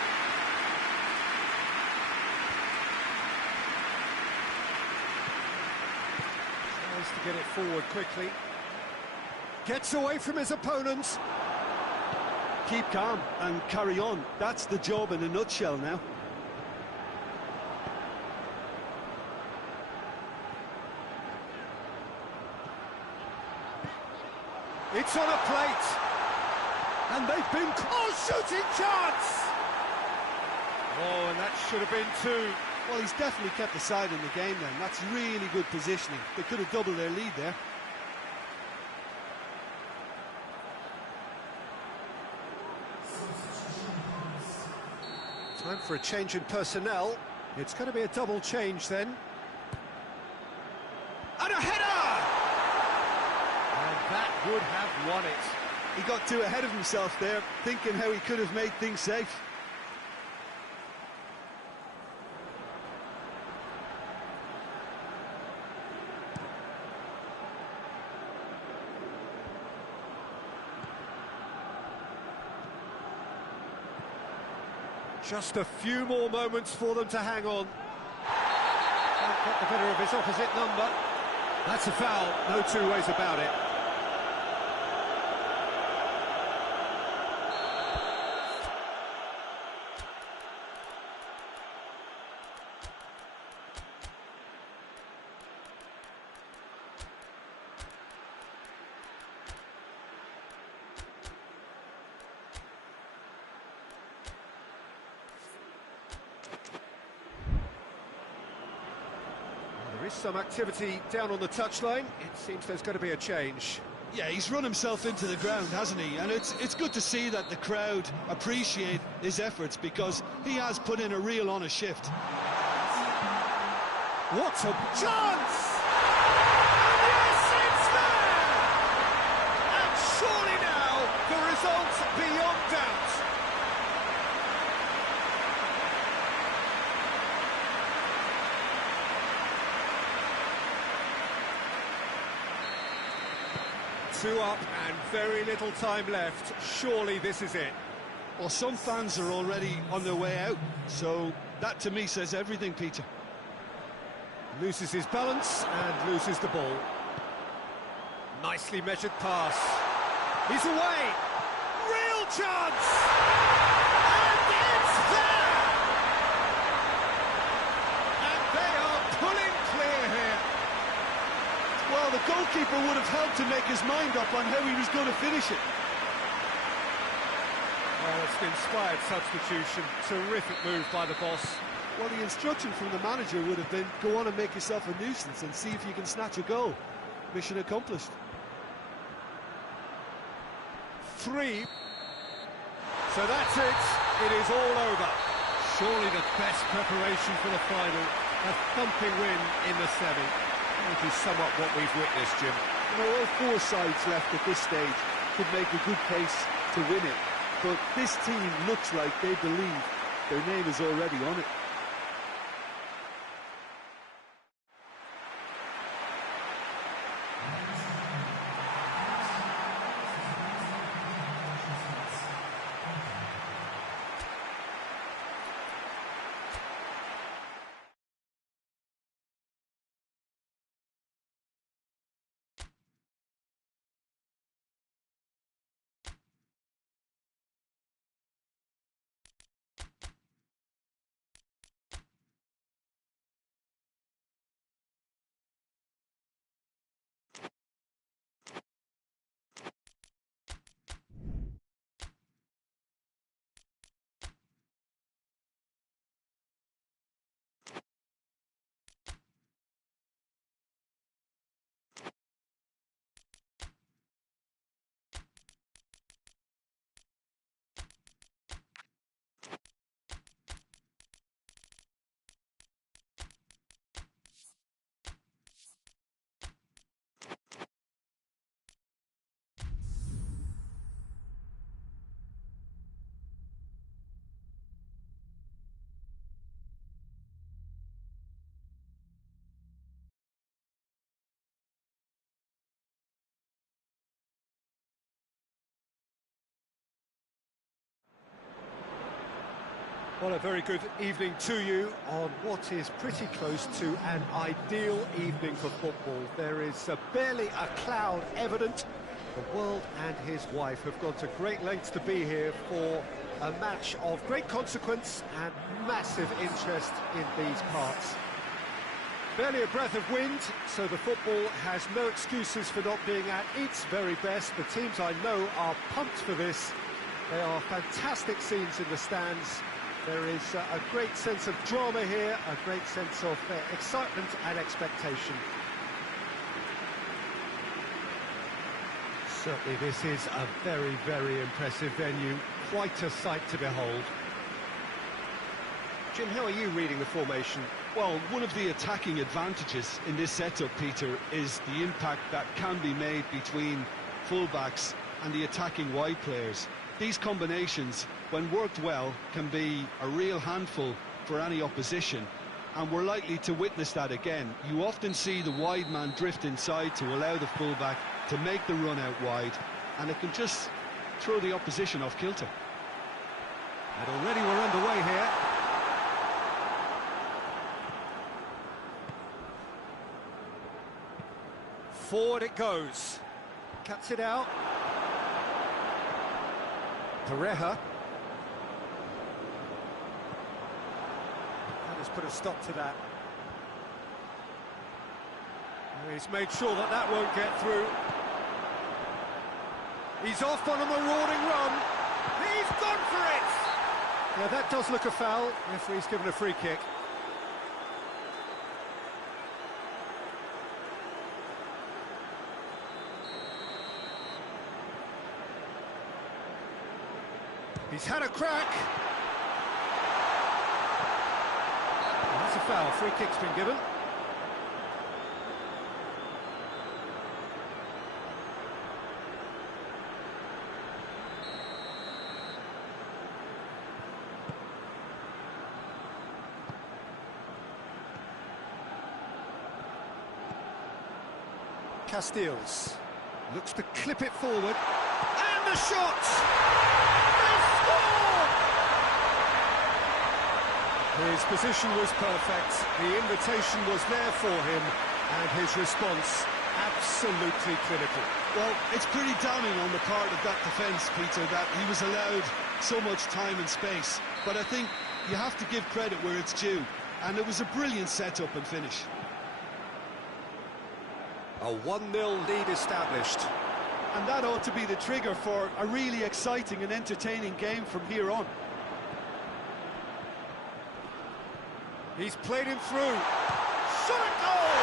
Tries to get it forward quickly. Gets away from his opponents. Keep calm and carry on. That's the job in a nutshell now. It's on a plate. And they've been... oh, shooting chance! Oh, and that should have been two. Well, he's definitely kept the side in the game then. That's really good positioning. They could have doubled their lead there. Time for a change in personnel. It's going to be a double change then. And a header! And that would have won it. He got too ahead of himself there, thinking how he could have made things safe. Just a few more moments for them to hang on. Can't get the better of his opposite number. That's a foul, no two ways about it. There is some activity down on the touchline. It seems there's going to be a change. Yeah, he's run himself into the ground, hasn't he? And it's good to see that the crowd appreciate his efforts because he has put in a real honest shift. What a chance! And yes, it's there! And surely now, the result's beyond doubt. Two up and very little time left. Surely this is it. Well, some fans are already on their way out, so that to me says everything, Peter. Loses his balance and loses the ball. Nicely measured pass. He's away. Real chance! And it's there! And they are pulling clear here. Well, the goalkeeper would have helped to make his mind up on how he was going to finish it. Well, it's an inspired substitution. Terrific move by the boss. Well, the instruction from the manager would have been, go on and make yourself a nuisance and see if you can snatch a goal. Mission accomplished. 3. So that's it. It is all over. Surely the best preparation for the final. A thumping win in the semi. Which is somewhat what we've witnessed, Jim. You know, all 4 sides left at this stage could make a good case to win it. But this team looks like they believe their name is already on it. Well, a very good evening to you on what is pretty close to an ideal evening for football. There is barely a cloud evident. The world and his wife have gone to great lengths to be here for a match of great consequence and massive interest in these parts. Barely a breath of wind, so the football has no excuses for not being at its very best. The teams I know are pumped for this. They are fantastic scenes in the stands. There is a great sense of drama here, a great sense of excitement and expectation. Certainly this is a very, very impressive venue, quite a sight to behold. Jim, how are you reading the formation? Well, one of the attacking advantages in this setup, Peter, is the impact that can be made between fullbacks and the attacking wide players. These combinations, when worked well, can be a real handful for any opposition, and we're likely to witness that again. You often see the wide man drift inside to allow the fullback to make the run out wide, and it can just throw the opposition off kilter. And already we're underway here. Forward it goes. Cuts it out. Pareja. That has put a stop to that. And he's made sure that that won't get through. He's off on a marauding run. He's gone for it! Yeah, that does look a foul. Referee's given a free kick. He's had a crack. Well, that's a foul. Free kick's been given. Castiles looks to clip it forward. And the shot! His position was perfect, the invitation was there for him, and his response absolutely clinical. Well, it's pretty damning on the part of that defence, Peter, that he was allowed so much time and space. But I think you have to give credit where it's due, and it was a brilliant setup and finish. A 1-0 lead established. And that ought to be the trigger for a really exciting and entertaining game from here on. He's played him through. Shot at goal!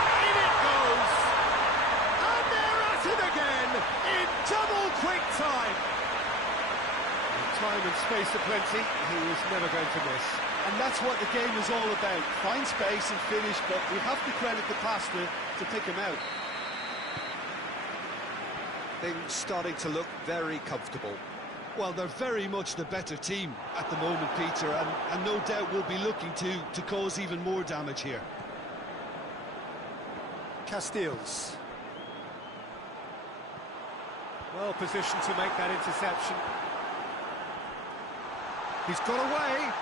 And in it goes! And they're at it again in double quick time. With time and space aplenty, he was never going to miss. And that's what the game is all about. Find space and finish, but we have to credit the passer to pick him out. Things starting to look very comfortable. Well, they're very much the better team at the moment, Peter, and no doubt will be looking to cause even more damage here. Castiles. Well positioned to make that interception. He's got away.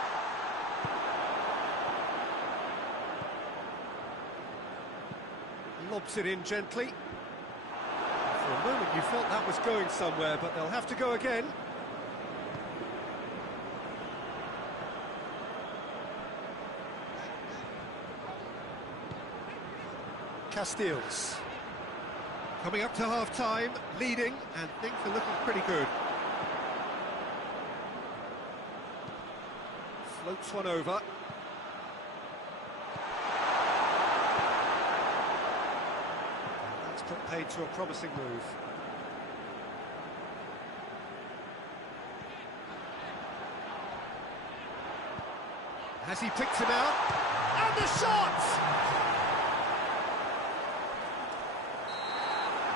Lobs it in gently. For a moment you felt that was going somewhere, but they'll have to go again. Castiles. Coming up to half-time, leading, and things are looking pretty good. Floats one over. That's put paid to a promising move. Has he picked him out? And the shot!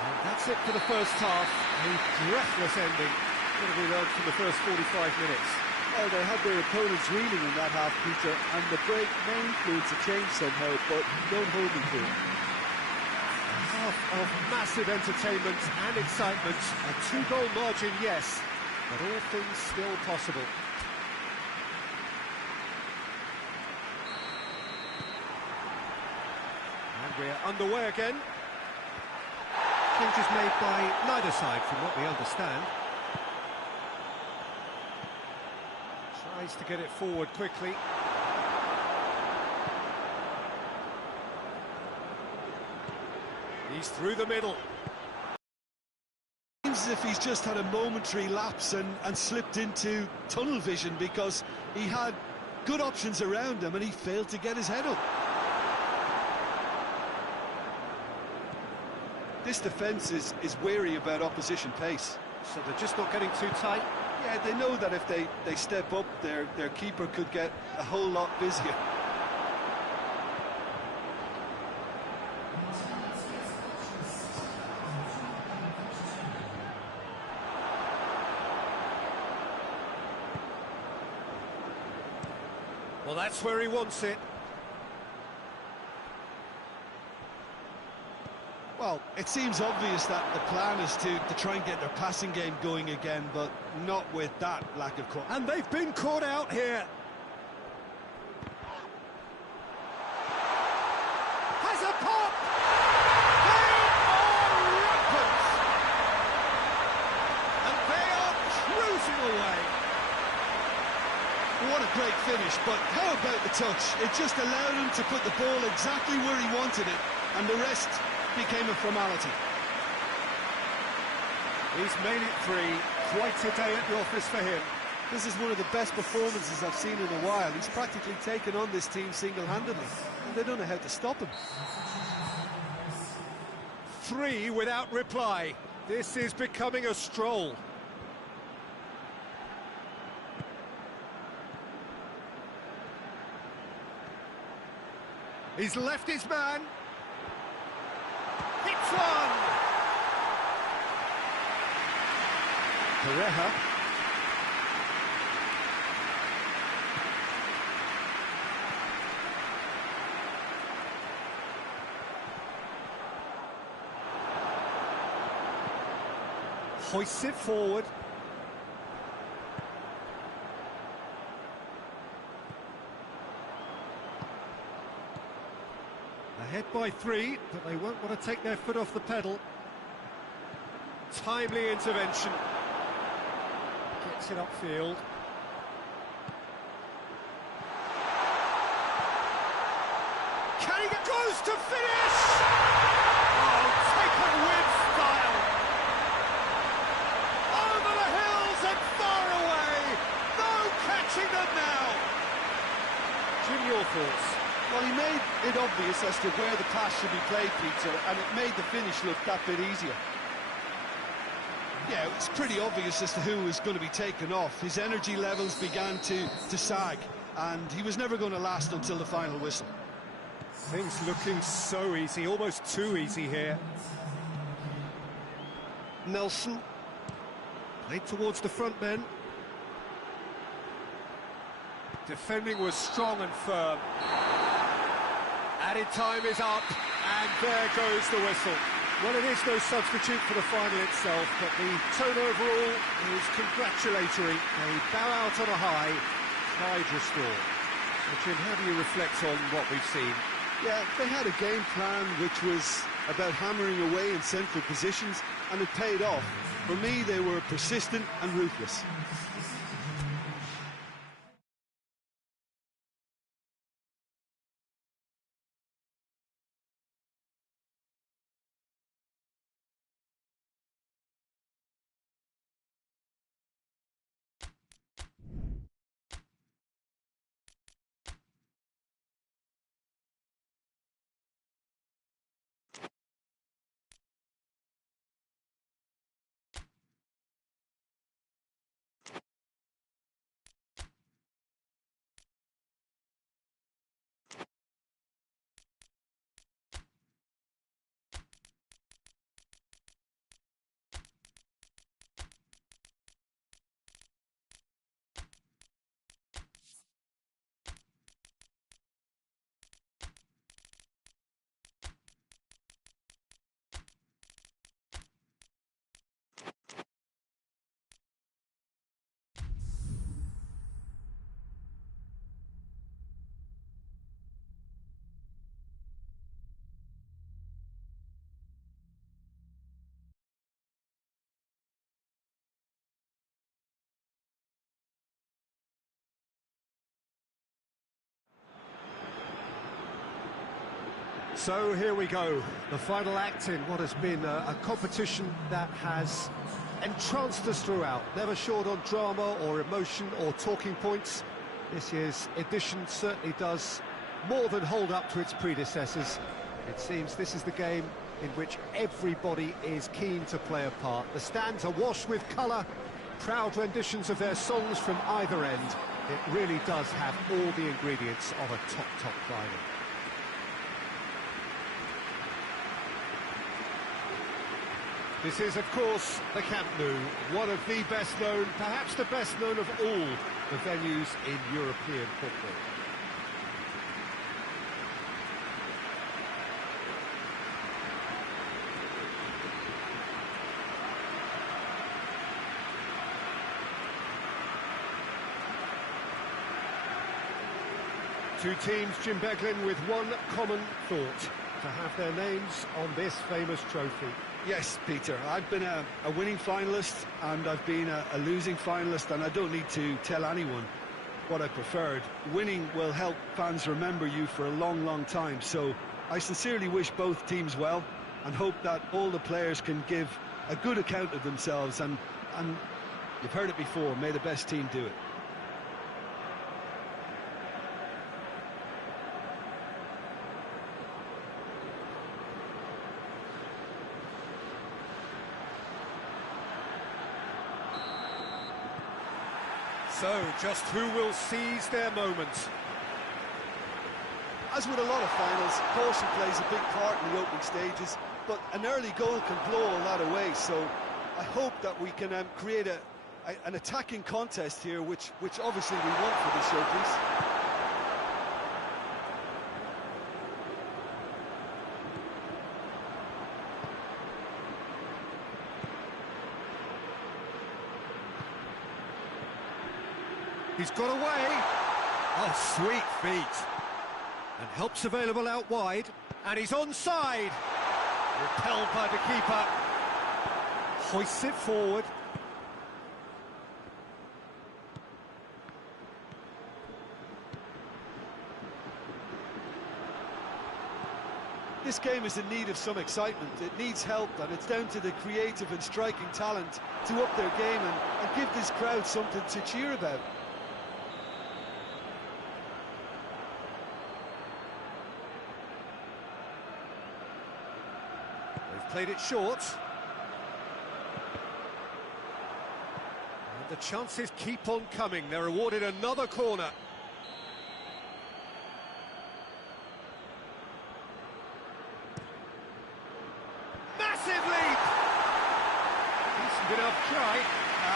And that's it for the first half. A breathless ending. What have we learned from the first 45 minutes? Well, they had their opponents reeling in that half, Peter, and the break may influence a change somehow, but don't hold me to it. Half of massive entertainment and excitement. A two-goal margin, yes, but all things still possible. And we're underway again. Changes made by neither side, from what we understand. Tries to get it forward quickly. He's through the middle. Seems as if he's just had a momentary lapse and slipped into tunnel vision, because he had good options around him and he failed to get his head up. This defence is wary about opposition pace. So they're just not getting too tight. Yeah, they know that if they step up, their keeper could get a whole lot busier. Well, that's where he wants it. Well, it seems obvious that the plan is to try and get their passing game going again, but not with that lack of quality. And they've been caught out here. Has a pop! They are rampant! And they are cruising away. What a great finish, but how about the touch? It just allowed him to put the ball exactly where he wanted it, and the rest became a formality. He's made it three. Quite a day at the office for him. This is one of the best performances I've seen in a while. He's practically taken on this team single-handedly, and they don't know how to stop him. Three without reply. This is becoming a stroll. He's left his man. Hits one! Pareja. Hoists it forward. Ahead by three, but they won't want to take their foot off the pedal. Timely intervention. Gets it upfield. Can he get close to finish? Oh, taken with style. Over the hills and far away. No catching them now. your thoughts? Well, he made it obvious as to where the pass should be played, Peter, and it made the finish look that bit easier. Yeah, it's pretty obvious as to who was going to be taken off. His energy levels began to sag, and he was never going to last until the final whistle. Things looking so easy, almost too easy here. Nelson, played towards the front men. Defending was strong and firm. Added time is up, and there goes the whistle. Well, it is no substitute for the final itself, but the tone overall is congratulatory. They bow out on a high, pride restored. So, Jim, how do you reflect on what we've seen? Yeah, they had a game plan which was about hammering away in central positions, and it paid off. For me, they were persistent and ruthless. So here we go, the final act in what has been a competition that has entranced us throughout, never short on drama or emotion or talking points. This year's edition certainly does more than hold up to its predecessors. It seems this is the game in which everybody is keen to play a part. The stands are washed with colour, proud renditions of their songs from either end. It really does have all the ingredients of a top final. This is, of course, the Camp Nou, one of the best known, perhaps the best known of all the venues in European football. Two teams, Jim Beglin, with one common thought: to have their names on this famous trophy. Yes, Peter, I've been a winning finalist and I've been a losing finalist, and I don't need to tell anyone what I preferred. Winning will help fans remember you for a long, long time, so I sincerely wish both teams well and hope that all the players can give a good account of themselves, and you've heard it before, may the best team do it. So, just who will seize their moment? As with a lot of finals, caution plays a big part in the opening stages, but an early goal can blow all that away, so I hope that we can create an attacking contest here, which obviously we want for this showpiece. He's got away. Oh, sweet feet. And help's available out wide. And he's onside. Repelled by the keeper. Hoists it forward. This game is in need of some excitement. It needs help, and it's down to the creative and striking talent to up their game and give this crowd something to cheer about. Played it short. And the chances keep on coming. They're awarded another corner. Massive leap! Decent enough try.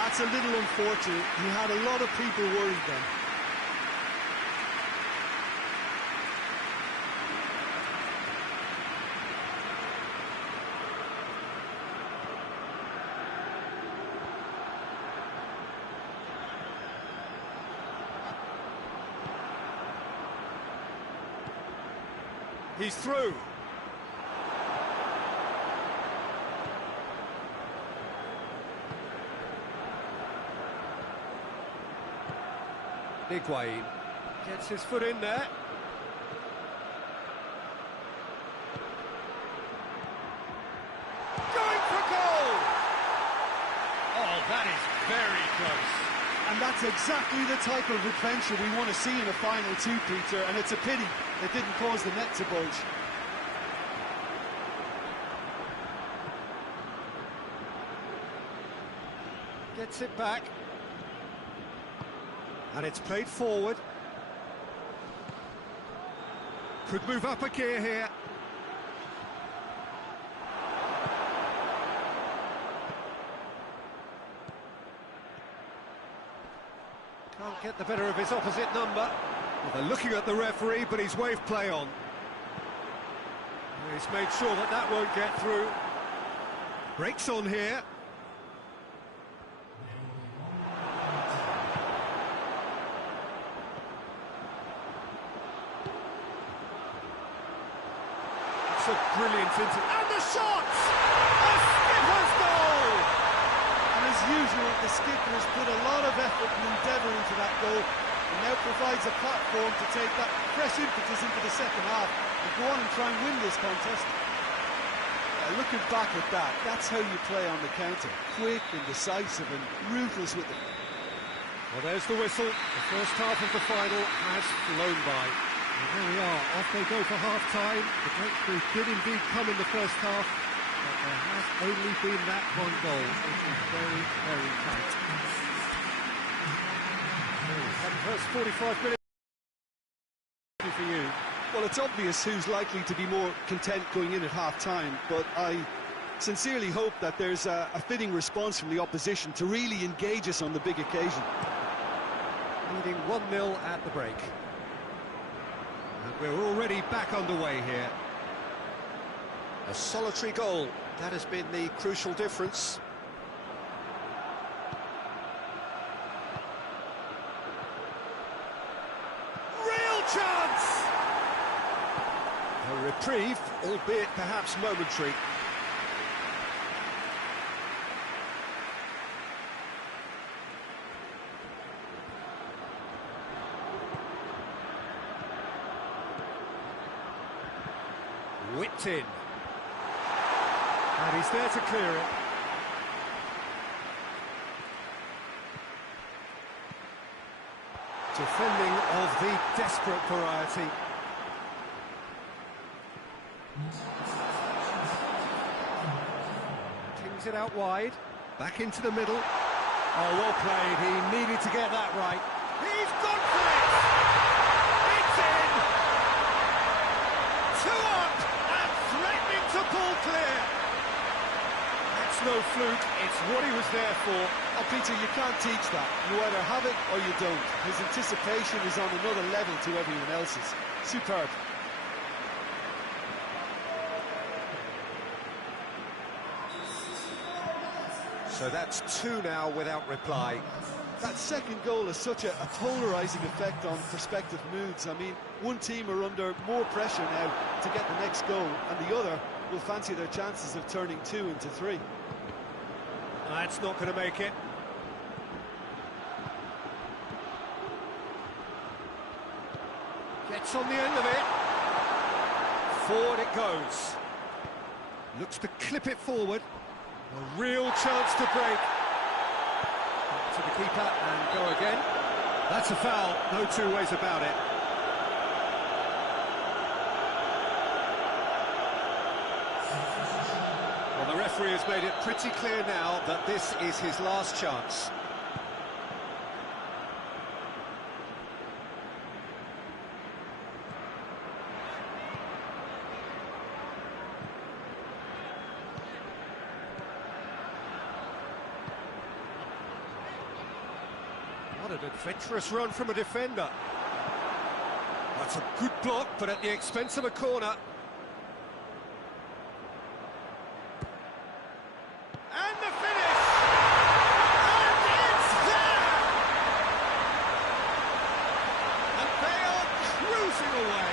That's a little unfortunate. He had a lot of people worried then. He's through. Higuain gets his foot in there. Going for goal! Oh, that is very close. And that's exactly the type of adventure we want to see in a final two, Peter, and it's a pity it didn't cause the net to bulge. Gets it back. And it's played forward. Could move up a gear here. Can't get the better of his opposite number. Well, they're looking at the referee, but he's waved play on. He's made sure that that won't get through. Breaks on here. It's a brilliant intercept. And the shot! A skipper's goal! And as usual, the skipper has put a lot of effort and endeavour into that goal, and now provides a platform to take that fresh impetus into the second half and go on and try and win this contest. Looking back at that, that's how you play on the counter. Quick and decisive and ruthless with it. Well, there's the whistle. The first half of the final has flown by. And there we are, off they go for half-time. The breakthrough did indeed come in the first half, but there has only been that one goal, which is very, very tight. And the first 45 minutes for you. Well, it's obvious who's likely to be more content going in at half-time, but I sincerely hope that there's a fitting response from the opposition to really engage us on the big occasion. Leading 1-0 at the break. And we're already back underway here. A solitary goal, that has been the crucial difference. Real chance! A reprieve, albeit perhaps momentary. Whipped in. And he's there to clear it. Defending of the desperate variety. Tings it out wide. Back into the middle. Oh, well played. He needed to get that right. He's gone for it! It's in! 2 up and threatening to pull clear. That's no fluke. It's what he was there for. Oh, Peter, you can't teach that. You either have it or you don't. His anticipation is on another level to everyone else's. Superb. So that's 2 now without reply. That second goal has such a polarising effect on prospective moods. I mean, one team are under more pressure now to get the next goal, and the other will fancy their chances of turning 2 into 3. That's not going to make it. Gets on the end of it. Forward it goes. Looks to clip it forward. A real chance to break. Back to the keeper and go again. That's a foul, no two ways about it. referee has made it pretty clear now that this is his last chance. What an adventurous run from a defender. That's a good block, but at the expense of a corner. And the finish! And it's there! And they are cruising away.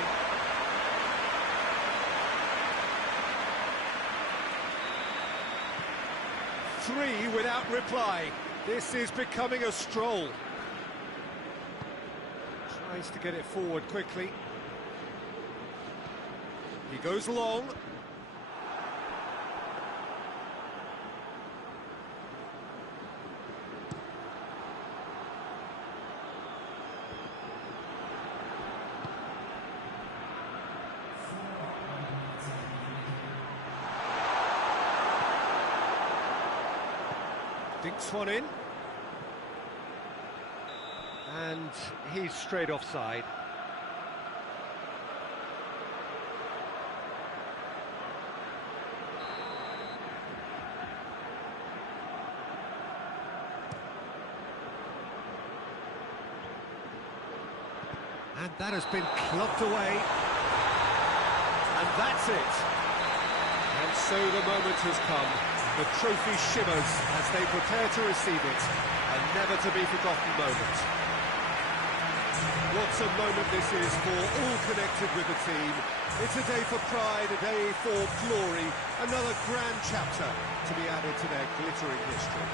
Three without reply. This is becoming a stroll. Tries to get it forward quickly. He goes long. Dinks one in. And he's straight offside. And that has been clubbed away. And that's it. And so the moment has come. The trophy shimmers as they prepare to receive it. A never-to-be-forgotten moment. What a moment this is for all connected with the team. It's a day for pride, a day for glory, another grand chapter to be added to their glittering history.